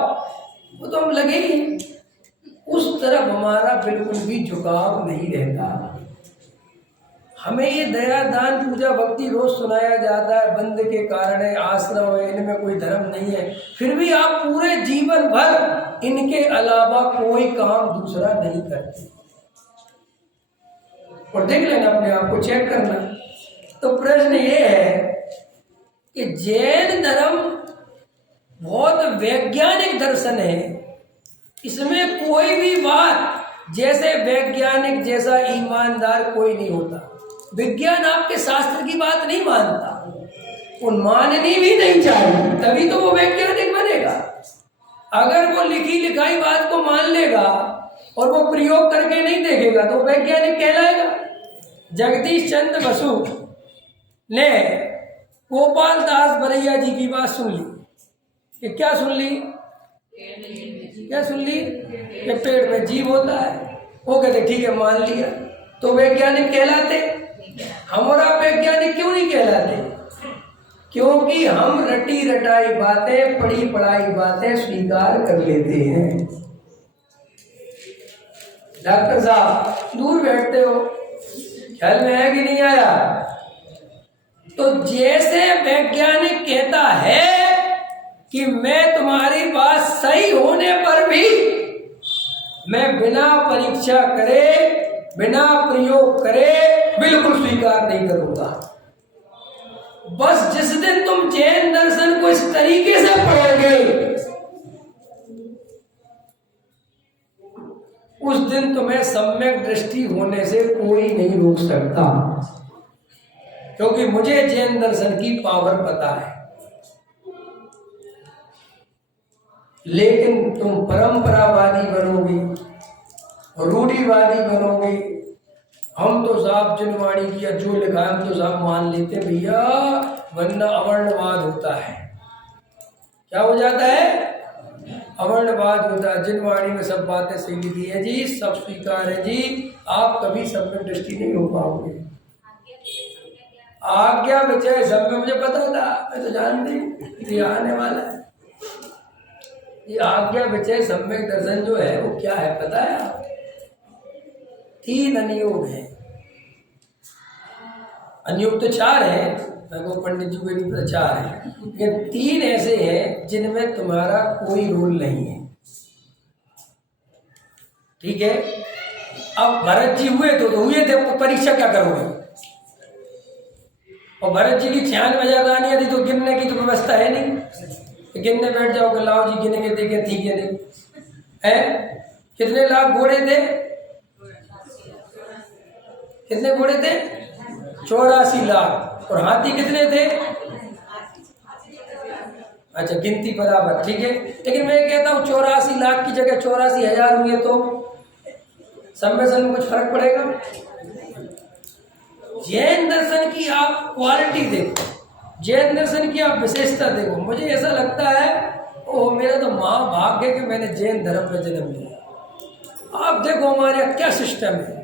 वो तो हम लगे ही, उस तरफ हमारा बिल्कुल भी झुकाव नहीं रहता। हमें ये दया दान पूजा भक्ति रोज सुनाया जाता है, बंद के कारण है, आश्रम है, इनमें कोई धर्म नहीं है, फिर भी आप पूरे जीवन भर इनके अलावा कोई काम दूसरा नहीं करते। और देख लेना, अपने आप को चेक करना। तो प्रश्न ये है कि जैन धर्म बहुत वैज्ञानिक दर्शन है, इसमें कोई भी बात जैसे वैज्ञानिक जैसा ईमानदार कोई नहीं होता। विज्ञान आपके शास्त्र की बात नहीं मानता, वो माननी भी नहीं चाहिए, तभी तो वो वैज्ञानिक बनेगा। अगर वो लिखी लिखाई बात को मान लेगा और वो प्रयोग करके नहीं देखेगा तो वैज्ञानिक कहलाएगा। जगदीश चंद्र बसु ने गोपाल दास बरैया जी की बात सुन ली। कि क्या सुन ली? क्या सुन ली? कि पेड़ में जीव होता है। वो कहते ठीक है, मान लिया, तो वैज्ञानिक कहलाते। हम और आप वैज्ञानिक क्यों नहीं कहलाते? क्योंकि हम रटी रटाई बातें, पढ़ी पढ़ाई बातें स्वीकार कर लेते हैं। डॉक्टर साहब दूर बैठते हो, ख्याल में आया कि नहीं आया? तो जैसे वैज्ञानिक कहता है कि मैं तुम्हारी बात सही होने पर भी मैं बिना परीक्षा करे, बिना प्रयोग करे बिल्कुल स्वीकार नहीं करूंगा। बस जिस दिन तुम जैन दर्शन को इस तरीके से पढ़ोगे, उस दिन तुम्हें सम्यक दृष्टि होने से कोई नहीं रोक सकता, क्योंकि मुझे जैन दर्शन की पावर पता है। लेकिन तुम परंपरावादी बनोगे, रूढ़िवादी बनोगे। हम तो साहब जनवाणी किया जो लिखा है हम तो साहब मान लेते भैया, वरना अवर्णवाद होता है। क्या हो जाता है? अवर्णवाद होता है। जिनवाणी में सब बातें सही लिखी है जी, सब स्वीकार है जी, आप कभी सम्यक दृष्टि नहीं हो पाओगे। आज्ञा विचय सब में मुझे पता था, मैं तो जानती हूँ ये आने वाला है। ये आज्ञा विचय सम्यक दर्शन जो है वो क्या है पता है आप? 3 अनुयोग है। अनुयोग तो 4 है, मैं को पंडित जी को नहीं पता 4 है। ये 3 ऐसे हैं जिनमें तुम्हारा कोई रोल नहीं है। ठीक है। अब भरत जी हुए तो हुए थे, परीक्षा क्या करोगे? और भरत जी की 96,000 रानियां थी तो गिनने की तो व्यवस्था है नहीं, तो गिनने बैठ जाओगे, लाओ जी गिने के देखे थी कि नहीं है? कितने लाख घोड़े थे? कितने घोड़े थे? 84 लाख। और हाथी कितने थे? अच्छा गिनती बराबर, ठीक है। लेकिन मैं कहता हूँ 84 लाख की जगह 84,000 हुए तो सम्मेलन में कुछ फर्क पड़ेगा? जैन दर्शन की आप क्वालिटी देखो, जैन दर्शन की आप विशेषता देखो, मुझे ऐसा लगता है ओ मेरा तो महाभाग्य कि मैंने जैन धर्म में जन्म लिया। आप देखो हमारे यहाँ क्या सिस्टम है।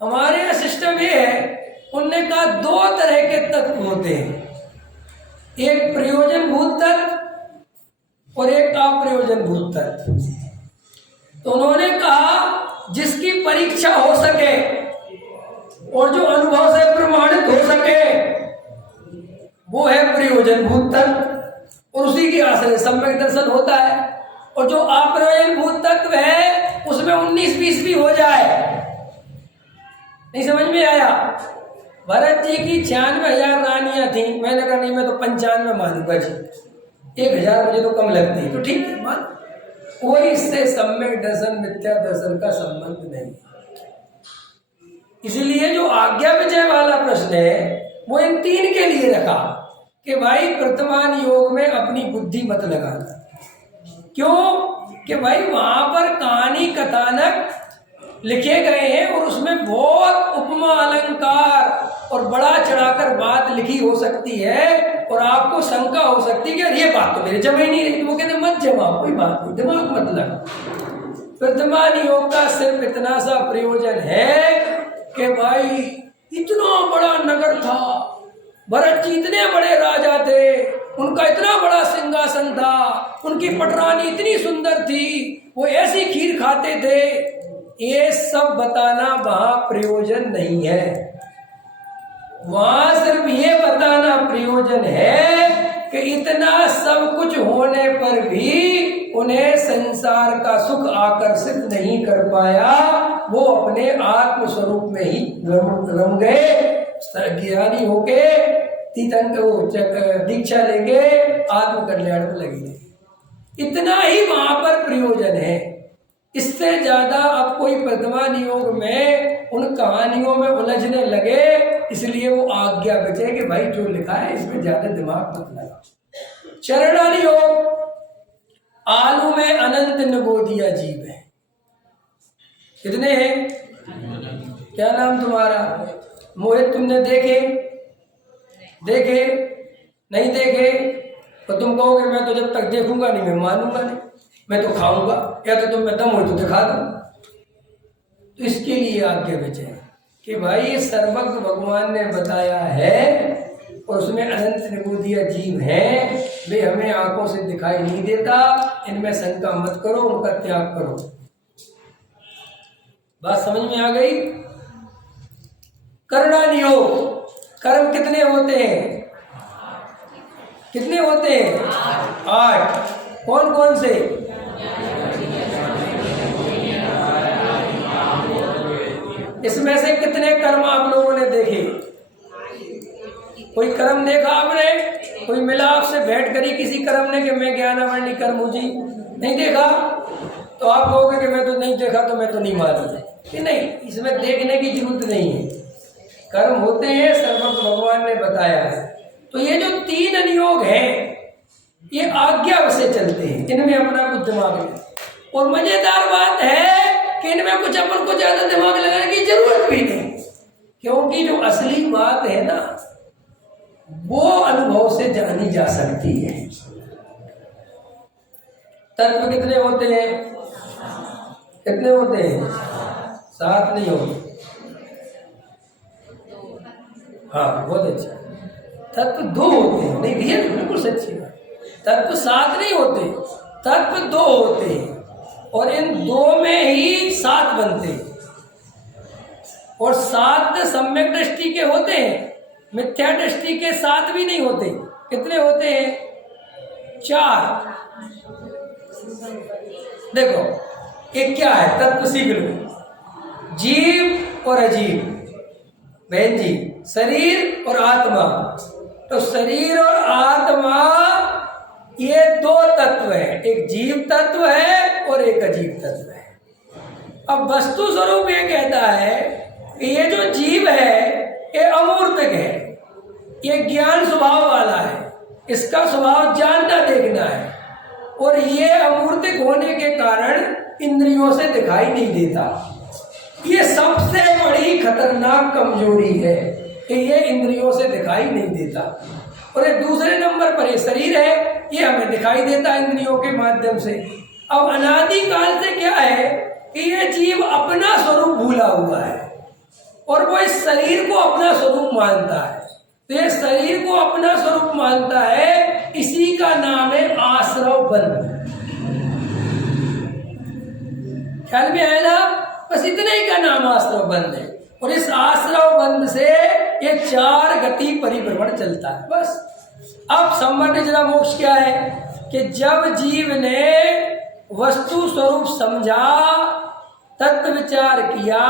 हमारे यहाँ सिस्टम ये है, उनने कहा 2 तरह के तत्व होते हैं, एक प्रयोजनभूत तत्व और एक अप्रयोजनभूत तत्व। तो उन्होंने कहा जिसकी परीक्षा हो सके और जो अनुभव से प्रमाणित हो सके वो है प्रयोजनभूत तत्व, और उसी के आश्रय सम्यक दर्शन होता है। और जो अप्रयोजनभूत तत्व है उसमें 19-20 भी हो जाए, नहीं समझ में आया? भरत जी की 96,000 रानियां थी, मैंने कहा नहीं मैं तो 95 मानूंगा जी, 1,000 मुझे तो कम लगती है, तो ठीक है मान। कोई इससे सम्यक दर्शन मिथ्या दर्शन का संबंध नहीं। इसलिए जो आज्ञा विजय वाला प्रश्न है वो इन 3 के लिए रखा कि भाई वर्तमान योग में अपनी बुद्धि मत लगाना। क्यों? कि भाई वहां पर कहानी कथानक लिखे गए हैं और उसमें बहुत उपमा अलंकार और बड़ा चढ़ाकर बात लिखी हो सकती है, और आपको शंका हो सकती है कि ये बात तो मेरे जमा ही नहीं रही। वो कहते मत जमा, कोई बात नहीं, दिमाग मत लगा। वर्तमान योग का सिर्फ इतना सा प्रयोजन है कि भाई इतना बड़ा नगर था, भरत जी इतने बड़े राजा थे, उनका इतना बड़ा सिंहासन था, उनकी पटरानी इतनी सुंदर थी, वो ऐसी खीर खाते थे, ये सब बताना वहां प्रयोजन नहीं है। वहां सिर्फ ये बताना प्रयोजन है कि इतना सब कुछ होने पर भी उन्हें संसार का सुख आकर्षित नहीं कर पाया, वो अपने आत्म स्वरूप में ही रम गए। ज्ञानी होके दीक्षा लेके आत्म कल्याण में लगी रही। इतना ही वहां पर प्रयोजन है, इससे ज्यादा अब कोई वर्तमान योग में उन कहानियों में उलझने लगे, इसलिए वो आज्ञा बचे कि भाई जो लिखा है इसमें ज्यादा दिमाग मत लगा। चरणानी योग, आलू में अनंत नगोदिया जीव है। कितने हैं? क्या नाम तुम्हारा? मोहित तुमने देखे नहीं देखे? तो तुम कहोगे मैं तो जब तक देखूंगा नहीं मैं मानूंगा नहीं, मैं तो खाऊंगा, या तो तुम में दम हो तो दिखा दो। तो इसके लिए आज्ञा बचे कि भाई ये सर्वज्ञ भगवान ने बताया है और उसमें अनंत निगोदिया जीव हैं, वे हमें आंखों से दिखाई नहीं देता, इनमें शंका मत करो, उनका त्याग करो। बात समझ में आ गई? कर्णानियोग, कर्म कितने होते हैं? कितने होते हैं? 8। कौन कौन से? इसमें से कितने कर्म आप लोगों ने देखे? कोई कर्म देखा आपने? कोई मिला आपसे भेंट करी किसी कर्म ने कि मैं ज्ञानावरणी कर्म हूँ जी? नहीं देखा? तो आप कहोगे कि मैं तो नहीं देखा तो मैं तो नहीं मानूंगा कि नहीं, इसमें देखने की जरूरत नहीं है। कर्म होते हैं, सर्वज्ञ भगवान ने बताया है। तो ये जो 3 अनुयोग हैं ये आज्ञा से चलते हैं। इनमें अपना कुछ दिमाग नहीं। और मजेदार बात है कि इनमें कुछ अपन को ज्यादा दिमाग लगाने की जरूरत भी नहीं, क्योंकि जो असली बात है ना वो अनुभव से जानी जा सकती है। तत्व कितने होते हैं? कितने होते हैं? 7 नहीं होते। हाँ बहुत अच्छा। तत्व 2 होते हैं। नहीं रियल बिल्कुल सच्ची बात। तत्व 7 नहीं होते, तत्व 2 होते हैं और इन 2 में ही 7 बनते हैं। और 7 सम्यक दृष्टि के होते हैं, मिथ्या दृष्टि के 7 भी नहीं होते। कितने होते हैं? 4। देखो ये क्या है? तत्व सीख लो। जीव और अजीव, बहन जी, शरीर और आत्मा। तो शरीर और आत्मा ये 2 तत्व है, एक जीव तत्व है और एक अजीव तत्व है। अब वस्तु स्वरूप ये कहता है कि ये जो जीव है ये अमूर्तक है, ये ज्ञान स्वभाव वाला है, इसका स्वभाव जानना देखना है और ये अमूर्तक होने के कारण इंद्रियों से दिखाई नहीं देता। ये सबसे बड़ी खतरनाक कमजोरी है कि ये इंद्रियों से दिखाई नहीं देता। और ये दूसरे नंबर पर ये शरीर है, ये हमें दिखाई देता है इंद्रियों के माध्यम से। अब अनादि काल से क्या है कि ये जीव अपना स्वरूप भूला हुआ है और वो इस शरीर को अपना स्वरूप मानता है। तो ये शरीर को अपना स्वरूप मानता है, इसी का नाम है आश्रव बंध। ख्याल में आया ना? बस इतने ही का नाम आश्रव बंध है। और इस आश्रव बंध से ये 4 गति परिभ्रमण चलता है बस। अब संबंध जरा मोक्ष क्या है कि जब जीव ने वस्तु स्वरूप समझा, तत्व विचार किया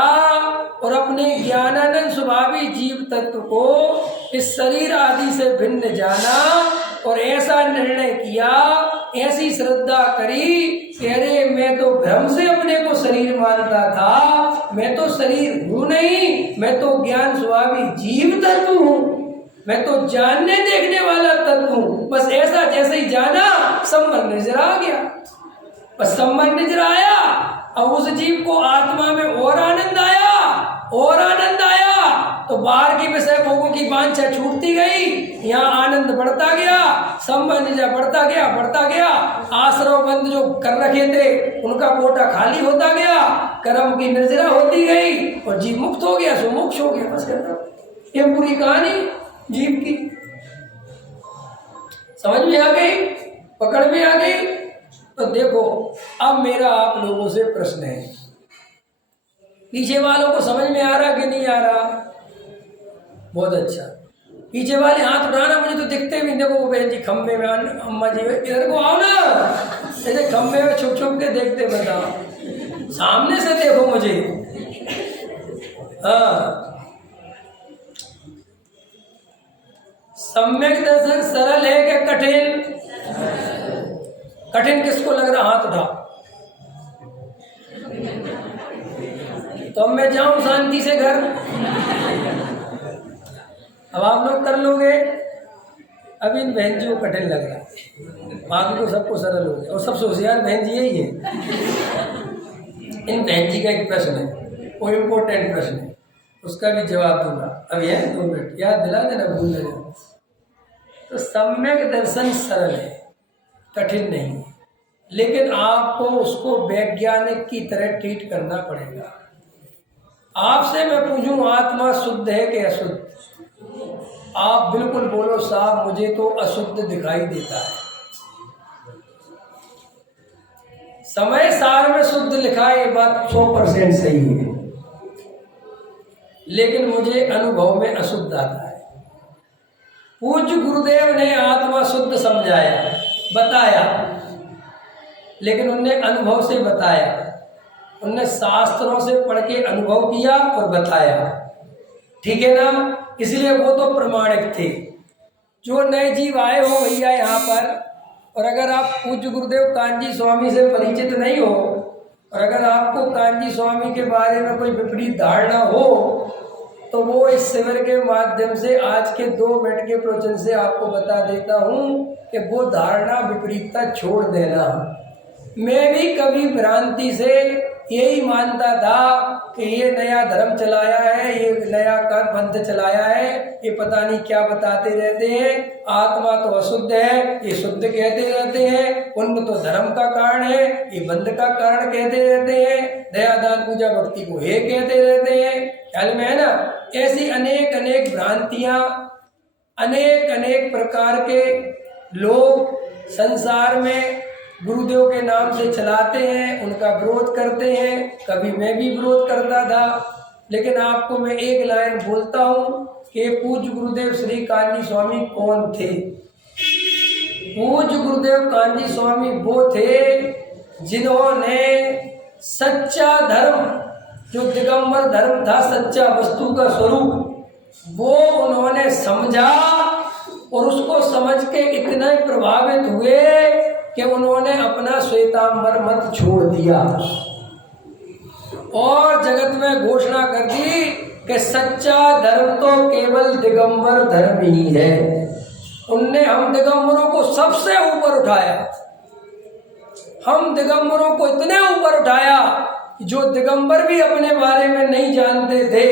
और अपने ज्ञानानंद स्वभावी जीव तत्व को इस शरीर आदि से भिन्न जाना और ऐसा निर्णय किया, ऐसी श्रद्धा करी कि अरे मैं तो भ्रम से अपने को शरीर मानता था, मैं तो शरीर हूं नहीं, मैं तो ज्ञान स्वभावी जीव तत्व हूं, मैं तो जानने देखने वाला तत्व हूं। बस ऐसा जैसे ही जाना संबंध नजर आ गया। बस संबंध नजर आया, अब उस जीव को आत्मा में और आनंद आया, और आनंद आया तो बाहर की विषय भोगों की वांछा छूटती गई, यहाँ आनंद बढ़ता गया, संबंध बढ़ता गया, बढ़ता गया। आश्रव बंद जो कर रखे थे उनका कोटा खाली होता गया, कर्म की निर्जरा होती गई और जीव मुक्त हो गया, सो मोक्ष हो गया। बस ये पूरी कहानी जीव की समझ में आ गई, पकड़ में आ गई। तो देखो अब मेरा आप लोगों से प्रश्न है, पीछे वालों को समझ में आ रहा कि नहीं आ रहा? बहुत अच्छा, पीछे वाले हाथ उठाना, मुझे तो दिखते भी। देखो वो बहन जी खम्भे में, अम्मा जी इधर को आओ ना, ऐसे खम्भे में छुप छुप के देखते, बताओ सामने से देखो मुझे। हाँ, सम्यक दर्शन सरल है कि कठिन? कठिन किसको लग रहा? हाथ उठा। तो अब मैं जाऊं शांति से घर? अब आप लोग कर लोगे? अब इन बहन जी को कठिन लग रहा है, बाकी को सबको सरल हो गया और सबसे होशियार बहन जी यही है। इन बहन जी का एक प्रश्न है, वो इम्पोर्टेंट प्रश्न है, उसका भी जवाब दूंगा। अब यह 2 मिनट याद दिला देना, भूल न जाओ। तो सम्यक दर्शन सरल है, कठिन नहीं है, लेकिन आपको उसको वैज्ञानिक की तरह ट्रीट करना पड़ेगा। आपसे मैं पूछूं आत्मा शुद्ध है कि अशुद्ध? आप बिल्कुल बोलो साहब मुझे तो अशुद्ध दिखाई देता है। समय सार में शुद्ध लिखा है, ये बात 100% सही है, लेकिन मुझे अनुभव में अशुद्ध आता है। पूज्य गुरुदेव ने आत्मा शुद्ध समझाया, बताया, लेकिन उनने अनुभव से बताया, उनने शास्त्रों से पढ़ के अनुभव किया और बताया, ठीक है ना? इसलिए वो तो प्रमाणिक थे। जो नए जीव आए हो भैया यहाँ पर, और अगर आप पूज्य गुरुदेव कांजी स्वामी से परिचित नहीं हो और अगर आपको कांजी स्वामी के बारे में कोई विपरीत धारणा हो तो वो इस शिविर के माध्यम से आज के 2 मिनट के प्रवचन से आपको बता देता हूँ कि वो धारणा विपरीतता छोड़ देना। मैं भी कभी भ्रांति से यही मानता था कि ये नया धर्म चलाया है, ये नया पंथ चलाया है, ये पता नहीं क्या बताते रहते हैं, आत्मा तो अशुद्ध है, ये शुद्ध कहते रहते हैं, पुण्य तो धर्म का कारण है, ये बंध का कारण कहते रहते हैं, दया दान पूजा भक्ति को ये कहते रहते हैं। ख्याल में है ना? ऐसी अनेक अनेक भ्रांतियां अनेक अनेक प्रकार के लोग संसार में गुरुदेव के नाम से चलाते हैं, उनका विरोध करते हैं। कभी मैं भी विरोध करता था, लेकिन आपको मैं एक लाइन बोलता हूँ कि पूज्य गुरुदेव श्री कान्जी स्वामी कौन थे। पूज्य गुरुदेव कान्जी स्वामी वो थे जिन्होंने सच्चा धर्म, जो दिगंबर धर्म था, सच्चा वस्तु का स्वरूप, वो उन्होंने समझा और उसको समझ के इतना प्रभावित हुए कि उन्होंने अपना श्वेतांबर मत छोड़ दिया और जगत में घोषणा कर दी कि सच्चा धर्म तो केवल दिगंबर धर्म ही है। उनने हम दिगंबरों को सबसे ऊपर उठाया, हम दिगंबरों को इतने ऊपर उठाया जो दिगंबर भी अपने बारे में नहीं जानते थे,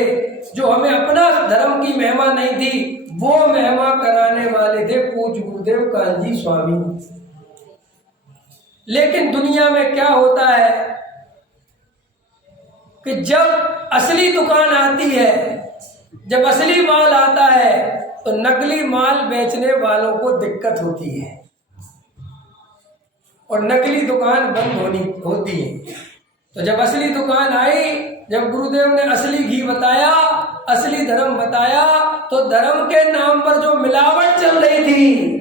जो हमें अपना धर्म की महिमा नहीं थी, वो महिमा कराने वाले थे पूज्य गुरुदेव कान्जी स्वामी। लेकिन दुनिया में क्या होता है कि जब असली दुकान आती है, जब असली माल आता है, तो नकली माल बेचने वालों को दिक्कत होती है और नकली दुकान बंद होती है। तो जब असली दुकान आई, जब गुरुदेव ने असली घी बताया, असली धर्म बताया, तो धर्म के नाम पर जो मिलावट चल रही थी,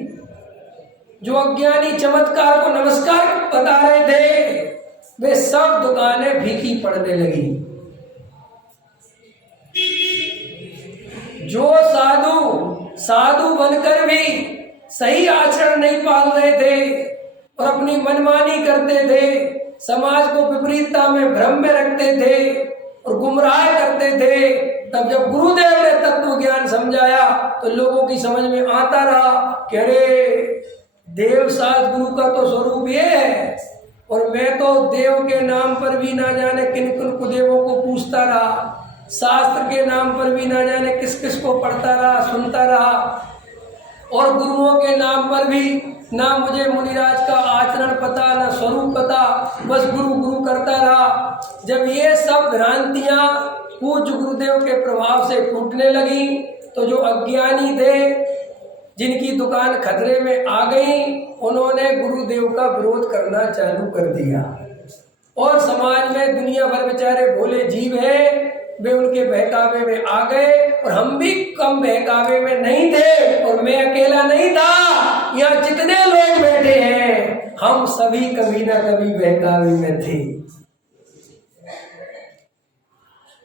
जो अज्ञानी चमत्कार को नमस्कार बता रहे थे, वे सब दुकानें फीकी पड़ने लगी। जो साधु बनकर भी सही आचरण नहीं पाल रहे थे और अपनी मनमानी करते थे, समाज को विपरीतता में भ्रम में रखते थे और गुमराह करते थे, तब जब गुरुदेव ने तत्व ज्ञान समझाया तो लोगों की समझ में आता रहा कि अरे देव साध गुरु का तो स्वरूप ये है, और मैं तो देव के नाम पर भी ना जाने किन किन कुदेवों को पूछता रहा, शास्त्र के नाम पर भी ना जाने किस किस को पढ़ता रहा, सुनता रहा, और गुरुओं के नाम पर भी ना मुझे मुनिराज का आचरण पता, ना स्वरूप पता, बस गुरु गुरु करता रहा। जब ये सब भ्रांतियां पूज्य गुरुदेव के प्रभाव से टूटने लगी, तो जो अज्ञानी थे, जिनकी दुकान खतरे में आ गई, उन्होंने गुरुदेव का विरोध करना चालू कर दिया और समाज में दुनिया भर बेचारे भोले जीव हैं, वे उनके बहकावे में आ गए और हम भी कम बहकावे में नहीं थे और मैं अकेला नहीं था। यहाँ जितने लोग बैठे हैं, हम सभी कभी ना कभी बहकावे में थे,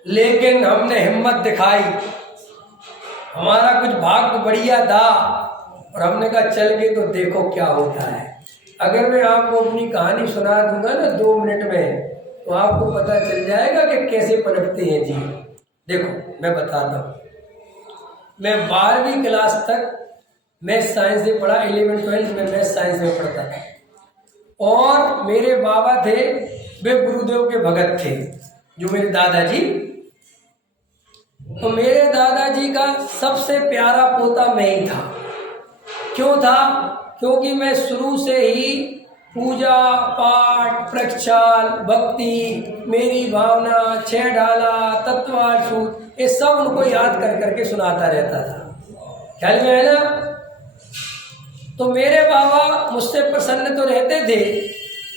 लेकिन हमने हिम्मत दिखाई, हमारा कुछ भाग्य बढ़िया था और हमने कहा चल के तो देखो क्या होता है। अगर मैं आपको अपनी कहानी सुना दूंगा ना 2 मिनट में, तो आपको पता चल जाएगा कि कैसे पलटते हैं जी। देखो मैं बताता हूँ, मैं 12वीं क्लास तक मैथ साइंस से पढ़ा, 11-12 में मैथ साइंस में पढ़ता था और मेरे बाबा थे, वे गुरुदेव के भगत थे, जो मेरे दादाजी। तो मेरे दादाजी का सबसे प्यारा पोता मैं ही था। क्यों था? क्योंकि मैं शुरू से ही पूजा पाठ, प्रक्षाल, भक्ति, मेरी भावना, 6 ढाला, तत्वार्थ सूत्र, ये सब उनको याद कर करके सुनाता रहता था। ख्याल में है ना? तो मेरे बाबा मुझसे प्रसन्न तो रहते थे,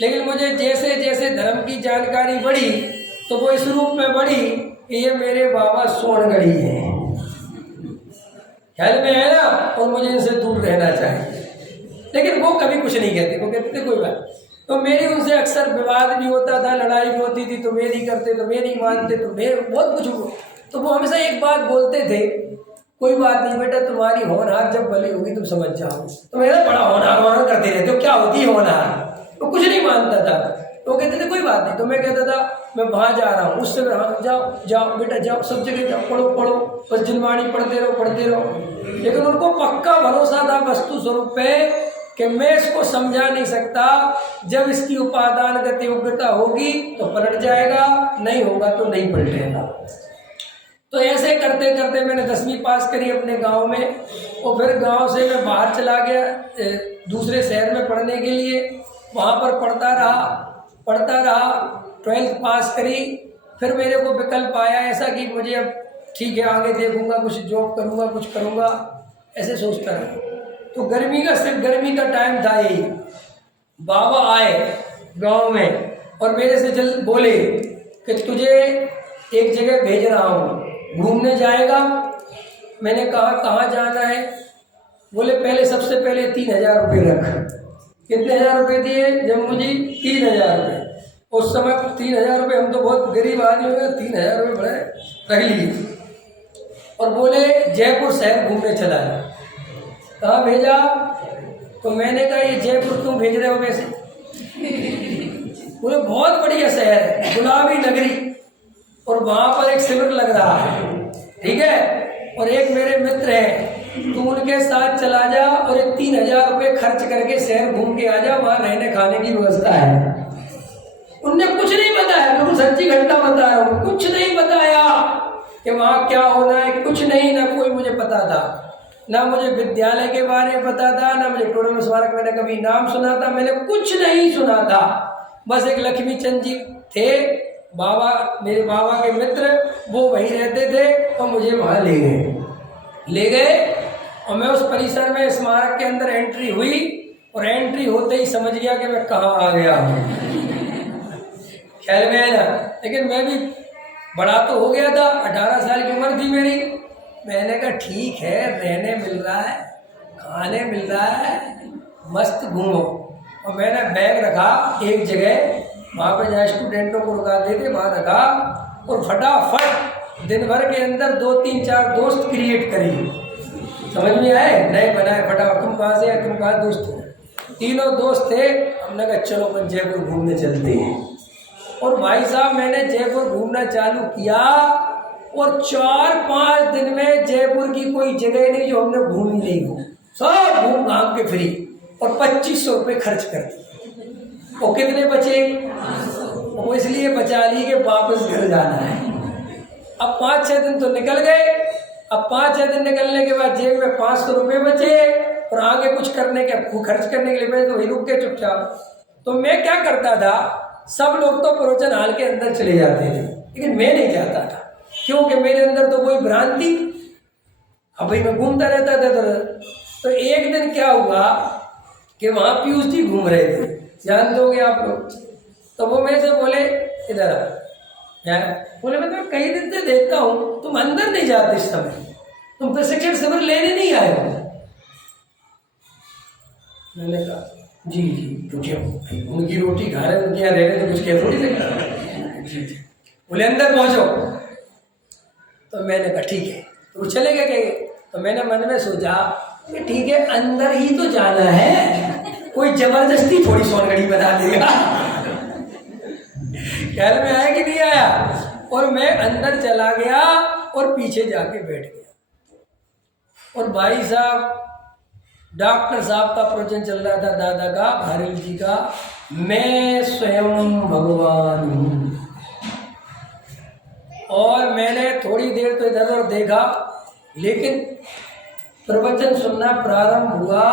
लेकिन मुझे जैसे जैसे धर्म की जानकारी बढ़ी, तो वो इस रूप में बढ़ी कि ये मेरे बाबा सोनगढ़ी हैं। ख्याल में है ना? और मुझे इनसे दूर रहना चाहिए, लेकिन वो कभी कुछ नहीं कहते, वो कहते थे कोई बात। तो मेरी उनसे अक्सर विवाद भी होता था, लड़ाई भी होती थी, तो मेरी करते तो मेरी मानते, तो मेरे बहुत कुछ हुआ। तो वो हमेशा एक बात बोलते थे, कोई बात नहीं बेटा, तुम्हारी होनहार जब भली होगी तुम समझ जाओ। तो मेरा बड़ा होनहार करते रहते हो, क्या होती है होनहार? वो कुछ नहीं मानता था। तो कहते थे कोई बात नहीं। तो मैं कहता था मैं वहाँ जा रहा हूँ, उससे हाँ जाओ जाओ बेटा जाओ, सब जगह जाओ, पढ़ो पढ़ो, बस जिनवाणी पढ़ते रहो पढ़ते रहो। लेकिन उनको पक्का भरोसा था वस्तु स्वरूप पे कि मैं इसको समझा नहीं सकता, जब इसकी उपादान गति योग्यता होगी तो पलट जाएगा, नहीं होगा तो नहीं पलटेगा। तो ऐसे करते करते मैंने 10वीं पास करी अपने गांव में, और फिर गांव से मैं बाहर चला गया दूसरे शहर में पढ़ने के लिए। वहाँ पर पढ़ता रहा 12th पास करी। फिर मेरे को विकल्प आया ऐसा कि मुझे अब ठीक है आगे देखूंगा, कुछ जॉब करूंगा, कुछ करूंगा, ऐसे सोचता रहा। तो गर्मी का टाइम था यही, बाबा आए गांव में और मेरे से जल्द बोले कि तुझे एक जगह भेज रहा हूँ, घूमने जाएगा। मैंने कहा कहाँ जाना है? बोले पहले सबसे पहले 3000 रुपये रख। कितने हजार रुपये दिए? जम्मू जी 3000 रुपये। उस समय 3000 रुपये, हम तो बहुत गरीब आदमी हो गए, 3000 रुपये बड़े रख लिए। और बोले जयपुर शहर घूमने चला है। कहाँ भेजा? तो मैंने कहा ये जयपुर क्यों भेज रहे हो वैसे? बोले बहुत बढ़िया शहर है, गुलाबी नगरी, और वहाँ पर एक शिविर लग रहा है, ठीक है, और एक मेरे मित्र हैं, तू उनके साथ चला जा और ये 3000 रुपये खर्च करके शहर घूम के आ जा, वहाँ रहने खाने की व्यवस्था है। उनने कुछ नहीं बताया, बिल्कुल सच्ची घटना बता रहा हूँ, कुछ नहीं बताया कि वहाँ क्या होना है, कुछ नहीं, ना कोई मुझे पता था, ना मुझे विद्यालय के बारे में पता था, ना मुझे टोडर स्मारक मैंने कभी नाम सुना था, मैंने कुछ नहीं सुना था। बस एक लक्ष्मी चंद जी थे बाबा, मेरे बाबा के मित्र, वो वहीं रहते थे और मुझे वहाँ ले गए और मैं उस परिसर में स्मारक के अंदर एंट्री हुई और एंट्री होते ही समझ गया कि मैं कहाँ आ गया हूँ। ख्याल में है ना? लेकिन मैं भी बड़ा तो हो गया था, 18 साल की उम्र थी मेरी। मैंने कहा ठीक है, रहने मिल रहा है, खाने मिल रहा है, मस्त घूमो। और मैंने बैग रखा एक जगह, वहाँ पे जहाँ स्टूडेंटों को रुकाते थे वहाँ रखा, और फटाफट दिन भर के अंदर 2-3-4 दोस्त क्रिएट करी। समझ में आए? नए बनाए फटाफट। तुम कहाँ से? तुम कहाँ दोस्त हो? तीनों दोस्त थे। हमने कहा चलो अपन जयपुर घूमने चलते हैं। और भाई साहब मैंने जयपुर घूमना चालू किया और 4-5 दिन में जयपुर की कोई जगह नहीं जो हमने घूमी नहीं हो, सब घूम घाम के फ्री, और 2500 रुपये खर्च कर दिए। और कितने बचे? वो इसलिए बचा ली कि वापस घर जाना है। अब 5-6 दिन तो निकल गए। अब 5-6 दिन निकलने के बाद जेब में 500 रुपये बचे और आगे कुछ करने के, खर्च करने के लिए मैं तो वही रुक के चुपचाप। तो मैं क्या करता था, सब लोग तो प्रवचन हाल के अंदर चले जाते थे, लेकिन मैं नहीं जाता था, क्योंकि मेरे अंदर तो कोई भ्रांति, अब भाई मैं घूमता रहता था। तो एक दिन क्या हुआ कि वहाँ पीयूष जी घूम रहे थे, जानते होंगे आप लोग। तो वो मेरे से बोले इधर आ। बोले मैं तो कई दिन से देखता हूँ तुम अंदर नहीं जाते इस समय, तुम प्रशिक्षण शिविर लेने नहीं आए हो। मैंने कहा जी तो क्यों, उनकी रोटी खा रहे, उनके यहाँ रह रहे तो कुछ कह थोड़ी सकता। जी बोले अंदर पहुँचो। तो मैंने कहा ठीक है। तो वो चले गए। तो मैंने मन में सोचा कि ठीक है अंदर ही तो जाना है, कोई जबरदस्ती थोड़ी सोनगढ़ी बना देगा। ख्याल में आया कि नहीं आया? और मैं अंदर चला गया और पीछे जाके बैठ गया। और भाई साहब डॉक्टर साहब का प्रवचन चल रहा था, दादा का, भारिल जी का, मैं स्वयं भगवान हूँ। और मैंने थोड़ी देर तो इधर उधर देखा, लेकिन प्रवचन सुनना प्रारंभ हुआ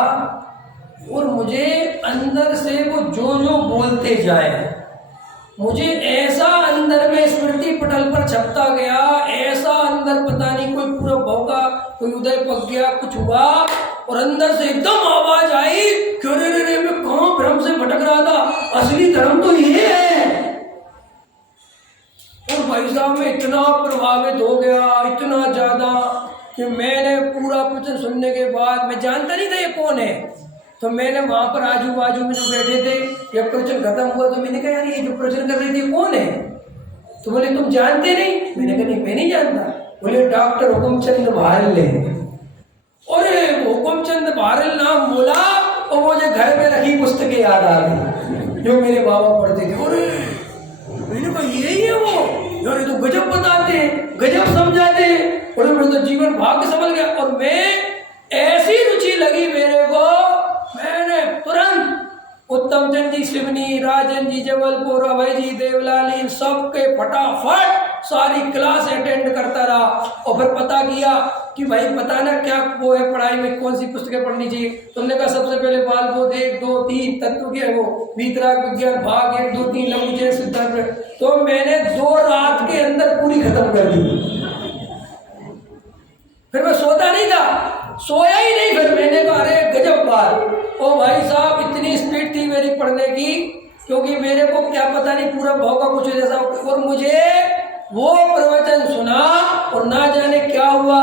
और मुझे अंदर से वो जो बोलते जाए, मुझे ऐसा अंदर में स्मृति पटल पर छपता गया, ऐसा अंदर पता नहीं कोई पूरा भौंका, कोई उदय पक गया, कुछ हुआ और अंदर से एकदम आवाज आई कि अरे मैं कहाँ भ्रम से भटक रहा था, असली धर्म तो ये है। और भाई साहब मैं इतना प्रभावित हो गया, इतना ज्यादा, कि मैंने पूरा प्रवचन सुनने के बाद, मैं जानता नहीं था ये कौन है, तो मैंने वहाँ पर आजू बाजू में जो बैठे थे, जब प्रवचन खत्म हुआ तो मैंने कहा यार ये जो प्रवचन कर रही थी कौन है? तो बोले तुम जानते नहीं? मैंने कहा नहीं मैं नहीं जानता। बोले डॉक्टर हुकुमचंद भारिल है। अरे हुकुमचंद भारिल नाम बोला और मुझे घर में रखी पुस्तकें याद आ गई। जो मेरे बाबा पढ़ते थे। अरे मैंने कहा यही है वो यार, ये तो गजब बताते हैं, गजब समझाते हैं। और मैं तो जीवन भाग्य समझ गया। और मैं ऐसी रुचि लगी मेरे को, मैंने तुरंत उत्तम चंद जी सिवनी, राजन जी जबलपुर, अभय जी देवलाल, इन सबके फटाफट सारी क्लास अटेंड करता रहा। और फिर पता किया कि भाई पता ना क्या वो है पढ़ाई में, कौन सी पुस्तकें पढ़नी चाहिए। तुमने कहा सबसे पहले बालबोध 1, 2, 3 तत्व के वो वीतराग विज्ञान भाग 1, 2, 3 लघुचय सिद्धांत, तो मैंने 2 रात के अंदर पूरी खत्म कर दी। फिर मैं सोता नहीं था, सोया ही नहीं। फिर मैंने कहा अरे गजब बात। ओ भाई साहब, इतनी स्पीड थी मेरी पढ़ने की, क्योंकि मेरे को क्या पता नहीं पूरा भाव का कुछ जैसा। और मुझे वो प्रवचन सुना और ना जाने क्या हुआ,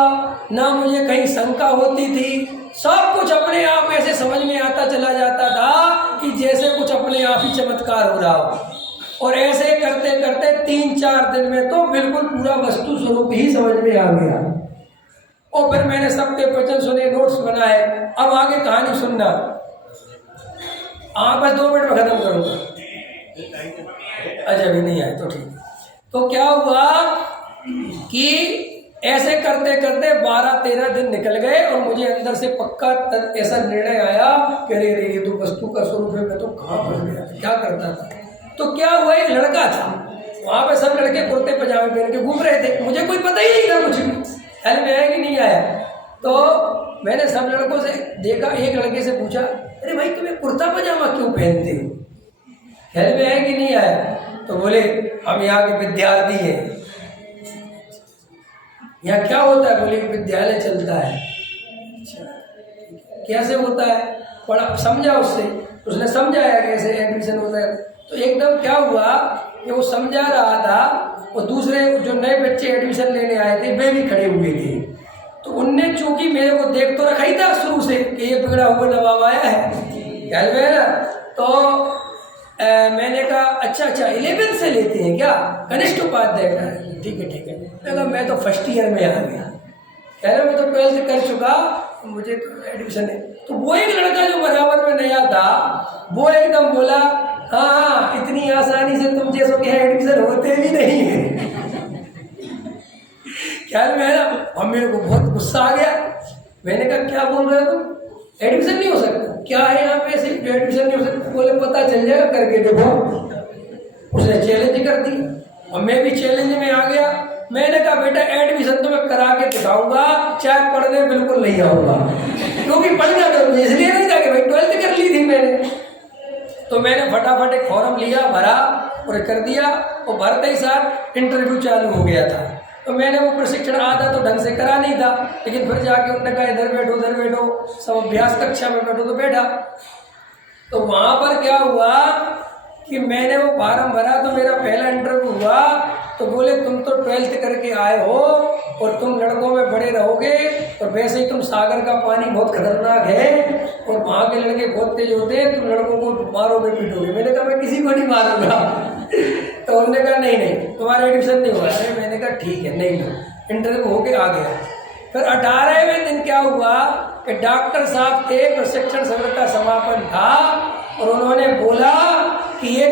ना मुझे कहीं शंका होती थी, सब कुछ अपने आप ऐसे समझ में आता चला जाता था कि जैसे कुछ अपने आप ही चमत्कार हो रहा हो। और ऐसे करते करते 3-4 दिन में तो बिल्कुल पूरा वस्तु स्वरूप ही समझ में आ गया। और फिर मैंने सबके प्रवचन सुने, नोट्स बनाए। अब आगे कहानी सुनना, बस 2 मिनट में खत्म करूंगा। अच्छा अभी नहीं आए तो ठीक। तो क्या हुआ कि ऐसे करते करते 12-13 दिन निकल गए और मुझे अंदर से पक्का ऐसा निर्णय आया कि अरे ये तो वस्तु का स्वरूप है, मैं तो कहाँ फंस गया, क्या करता था। तो क्या हुआ, एक लड़का था वहाँ पे, सब लड़के कुर्ते पजामे पहन के घूम रहे थे, मुझे कोई पता ही नहीं था कुछ भी, ख्याल में आया कि नहीं आया। तो मैंने सब लड़कों से देखा, एक लड़के से पूछा अरे भाई तुम्हें कुर्ता पजामा क्यों पहनते हो, ख्याल में आया कि नहीं आया। तो बोले हम यहाँ के विद्यार्थी हैं। यहाँ क्या होता है, बोले विद्यालय चलता है। अच्छा कैसे होता है, बड़ा समझा उससे, उसने समझाया कैसे एडमिशन होता है। तो एकदम क्या हुआ कि वो समझा रहा था और दूसरे जो नए बच्चे एडमिशन लेने आए थे वे भी खड़े हुए थे। तो उनने चूंकि मेरे को देख तो रखा ही था शुरू से कि ये बिगड़ा हुआ नवाब आया है, ख्याल में है ना। तो मैंने कहा अच्छा 11th से लेते हैं क्या, कनिष्ठ उपाध्याय का, ठीक है। मैं तो फर्स्ट ईयर में आ गया, कह रहा मैं तो 12th कर चुका, मुझे तो एडमिशन है। तो वो एक लड़का जो बराबर में नया था वो एकदम बोला हाँ इतनी आसानी से तुम जैसो के एडमिशन होते भी नहीं है, ख्याल में है ना। और मेरे को बहुत गुस्सा आ गया। मैंने कहा क्या बोल रहे हो तुम, एडमिशन नहीं हो सकता, क्या है यहाँ पे ऐसे एडमिशन नहीं हो सकता। बोले पता चल जाएगा करके देखो। उसने चैलेंज कर दी और मैं भी चैलेंज में आ गया। मैंने कहा बेटा एडमिशन तो मैं करा के दिखाऊंगा, चाहे पढ़ने बिल्कुल नहीं आऊंगा, क्योंकि पढ़ना तो इसलिए नहीं था कि भाई 12th कर ली थी मैंने। तो मैंने फटाफट एक फॉर्म लिया, भरा और कर दिया। और भरते ही साथ इंटरव्यू चालू हो गया था। तो मैंने वो प्रशिक्षण आधा तो ढंग से करा नहीं था, लेकिन फिर जाके उन्होंने कहा इधर बैठो, सब अभ्यास कक्षा में बैठो, तो बैठा। तो वहाँ पर क्या हुआ कि मैंने वो फॉर्म भरा, तो मेरा पहला इंटरव्यू हुआ। तो बोले तुम तो 12th करके आए हो और तुम लड़कों में बड़े रहोगे, और वैसे ही तुम सागर का पानी बहुत खतरनाक है और वहाँ के लड़के बहुत तेज होते हैं, तुम लड़कों को मारोगे पीटोगे। मैंने कहा मैं किसी को नहीं मारूंगा। तो उन्होंने कहा नहीं तुम्हारा एडमिशन नहीं हुआ है। मैंने कहा ठीक है, नहीं लो। इंटरव्यू होके आ गया। फिर 18वें दिन क्या हुआ कि डॉक्टर साहब थे, प्रशिक्षण सत्र का समापन था, और उन्होंने बोला कि ये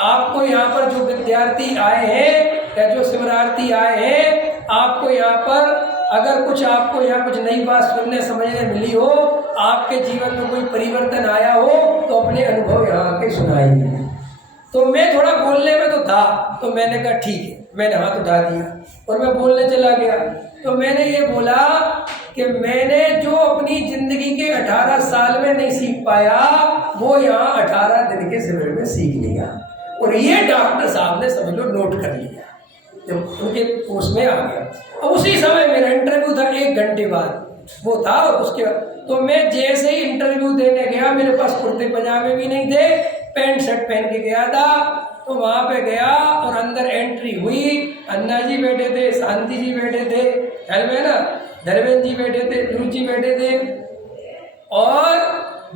आपको यहाँ पर जो विद्यार्थी आए हैं या जो शिविरार्थी आए हैं, आपको यहाँ पर अगर कुछ आपको यहाँ कुछ नई बात सुनने समझने मिली हो, आपके जीवन में कोई परिवर्तन आया हो, तो अपने अनुभव यहाँ आके सुनाइए। तो मैं थोड़ा बोलने में तो था, तो मैंने कहा ठीक है, मैंने हाथ उठा दिया और मैं बोलने चला गया। तो मैंने ये बोला कि मैंने जो अपनी जिंदगी के 18 साल में नहीं सीख पाया, वो यहाँ 18 दिन के शिविर में सीख लिया। और ये डॉक्टर साहब ने समझ लो नोट कर लिया, जब उनके उसमें आ गया। और उसी समय मेरा इंटरव्यू था, 1 घंटे बाद वो था। और उसके बाद तो मैं जैसे ही इंटरव्यू देने गया, मेरे पास कुर्ते पजामे भी नहीं थे, पैंट शर्ट पहन के गया था। तो वहाँ पे गया और अंदर एंट्री हुई। अन्ना जी बैठे थे, शांति जी बैठे थे, ख्याल में ना, धर्मेंद्र जी बैठे थे, गुरु जी बैठे थे, और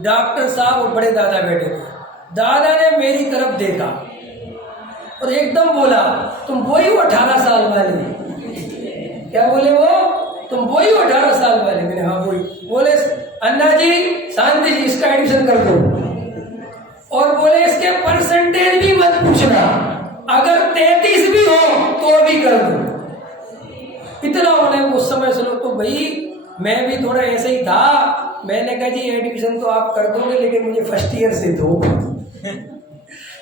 डॉक्टर साहब और बड़े दादा बैठे थे। दादा ने मेरी तरफ देखा और एकदम बोला तुम वही हो 18 साल वाले। क्या बोले वो, तुम वही हो 18 साल वाले। मैंने हाँ वही। बोले अन्ना जी, शांति जी, इसका एडमिशन कर दो। और बोले इसके परसेंटेज भी मत पूछना, अगर 33 भी हो तो भी कर दो। इतना उन्हें उस समय से लोग, तो भाई मैं भी थोड़ा ऐसे ही था, मैंने कहा जी एडमिशन तो आप कर दोगे लेकिन मुझे फर्स्ट ईयर से दो।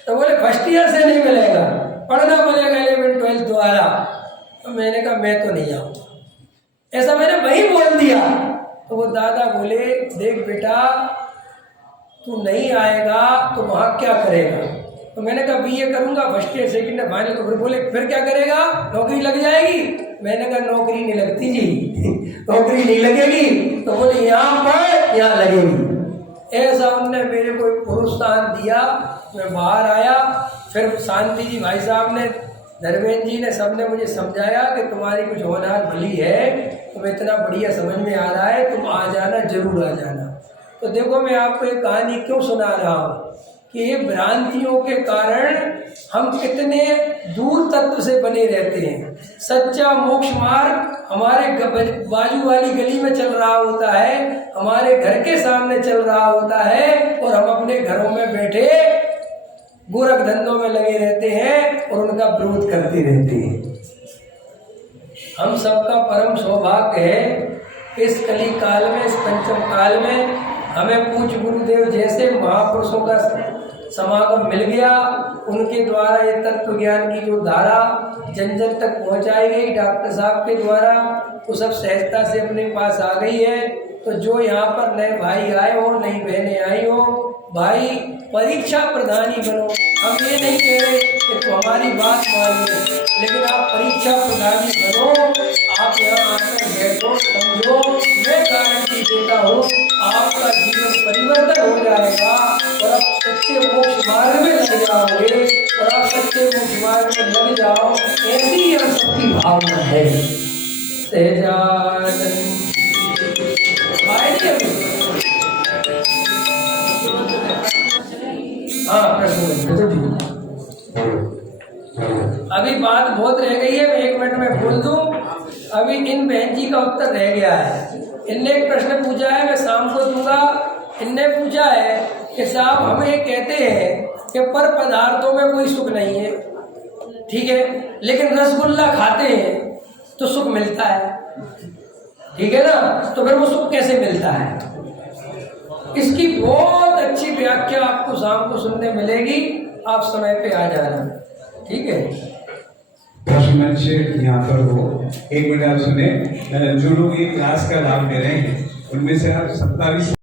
तो बोले फर्स्ट ईयर से नहीं मिलेगा, पढ़ना पड़ेगा 11 12 दोबारा। तो मैंने कहा मैं तो नहीं आऊँगा, ऐसा मैंने वही बोल दिया। तो वो दादा बोले देख बेटा, तू नहीं आएगा तो वहाँ क्या करेगा? तो मैंने कहा बीए करूँगा, first year second year final. तो फिर बोले फिर क्या करेगा, नौकरी लग जाएगी? मैंने कहा नौकरी नहीं लगती जी, नौकरी नहीं लगेगी। तो बोले यहाँ पर यहाँ लगेगी। ऐसा उनने मेरे को प्रोत्साहन दिया, मैं बाहर आया। फिर शांति जी भाई साहब ने, धर्मेंद्र जी ने, सबने मुझे समझाया कि तुम्हारी कुछ होनहार भली है, तुम्हें इतना बढ़िया समझ में आ रहा है, तुम आ जाना, जरूर आ जाना। तो देखो मैं आपको एक कहानी क्यों सुना रहा हूँ कि ये भ्रांतियों के कारण हम कितने दूर तत्व से बने रहते हैं। सच्चा मोक्ष मार्ग हमारे बाजू वाली गली में चल रहा होता है, हमारे घर के सामने चल रहा होता है, और हम अपने घरों में बैठे गोरख धंधों में लगे रहते हैं और उनका विरोध करते रहते हैं। हम सबका परम सौभाग्य है इस कली काल में, इस पंचम काल में हमें पूज्य गुरुदेव जैसे महापुरुषों का समागम मिल गया। उनके द्वारा ये तत्व ज्ञान की जो धारा जन जन तक पहुंचाई गई डॉक्टर साहब के द्वारा, वो सब सहजता से अपने पास आ गई है। तो जो यहाँ पर नए भाई आए हो, नई बहनें आई हो, भाई परीक्षा प्रधानी बनो। हम ये नहीं कह रहे कि तो हमारी बात मानो, लेकिन आप परीक्षा प्रधानी बनो। आप यहाँ आकर बैठो, समझो, मैं गारंटी देता हूँ आपका जीवन परिवर्तन हो जाएगा और आप सच्चे मोक्ष मार्ग में लग जाओगे। और आप सच्चे मोक्ष मार्ग में लग जाओ, ऐसी ही हम सबकी भावना है। सहजानंद हाँ, प्रश्न अभी बात बहुत रह गई है, मैं 1 मिनट में बोल दूं। अभी इन बहन जी का उत्तर रह गया है। इनने एक प्रश्न पूछा है, मैं शाम को दूंगा। इनने पूछा है कि साहब हम ये कहते हैं कि पर पदार्थों में कोई सुख नहीं है, ठीक है, लेकिन रसगुल्ला खाते हैं तो सुख मिलता है, ठीक है ना? तो फिर वो सुख कैसे मिलता है? इसकी बहुत अच्छी व्याख्या आपको शाम को सुनने मिलेगी। आप समय पे आ जाना, ठीक है? मंच यहाँ पर हो, 1 मिनट आप सुने। जो लोग ये क्लास का लाभ ले रहे हैं उनमें से आप 27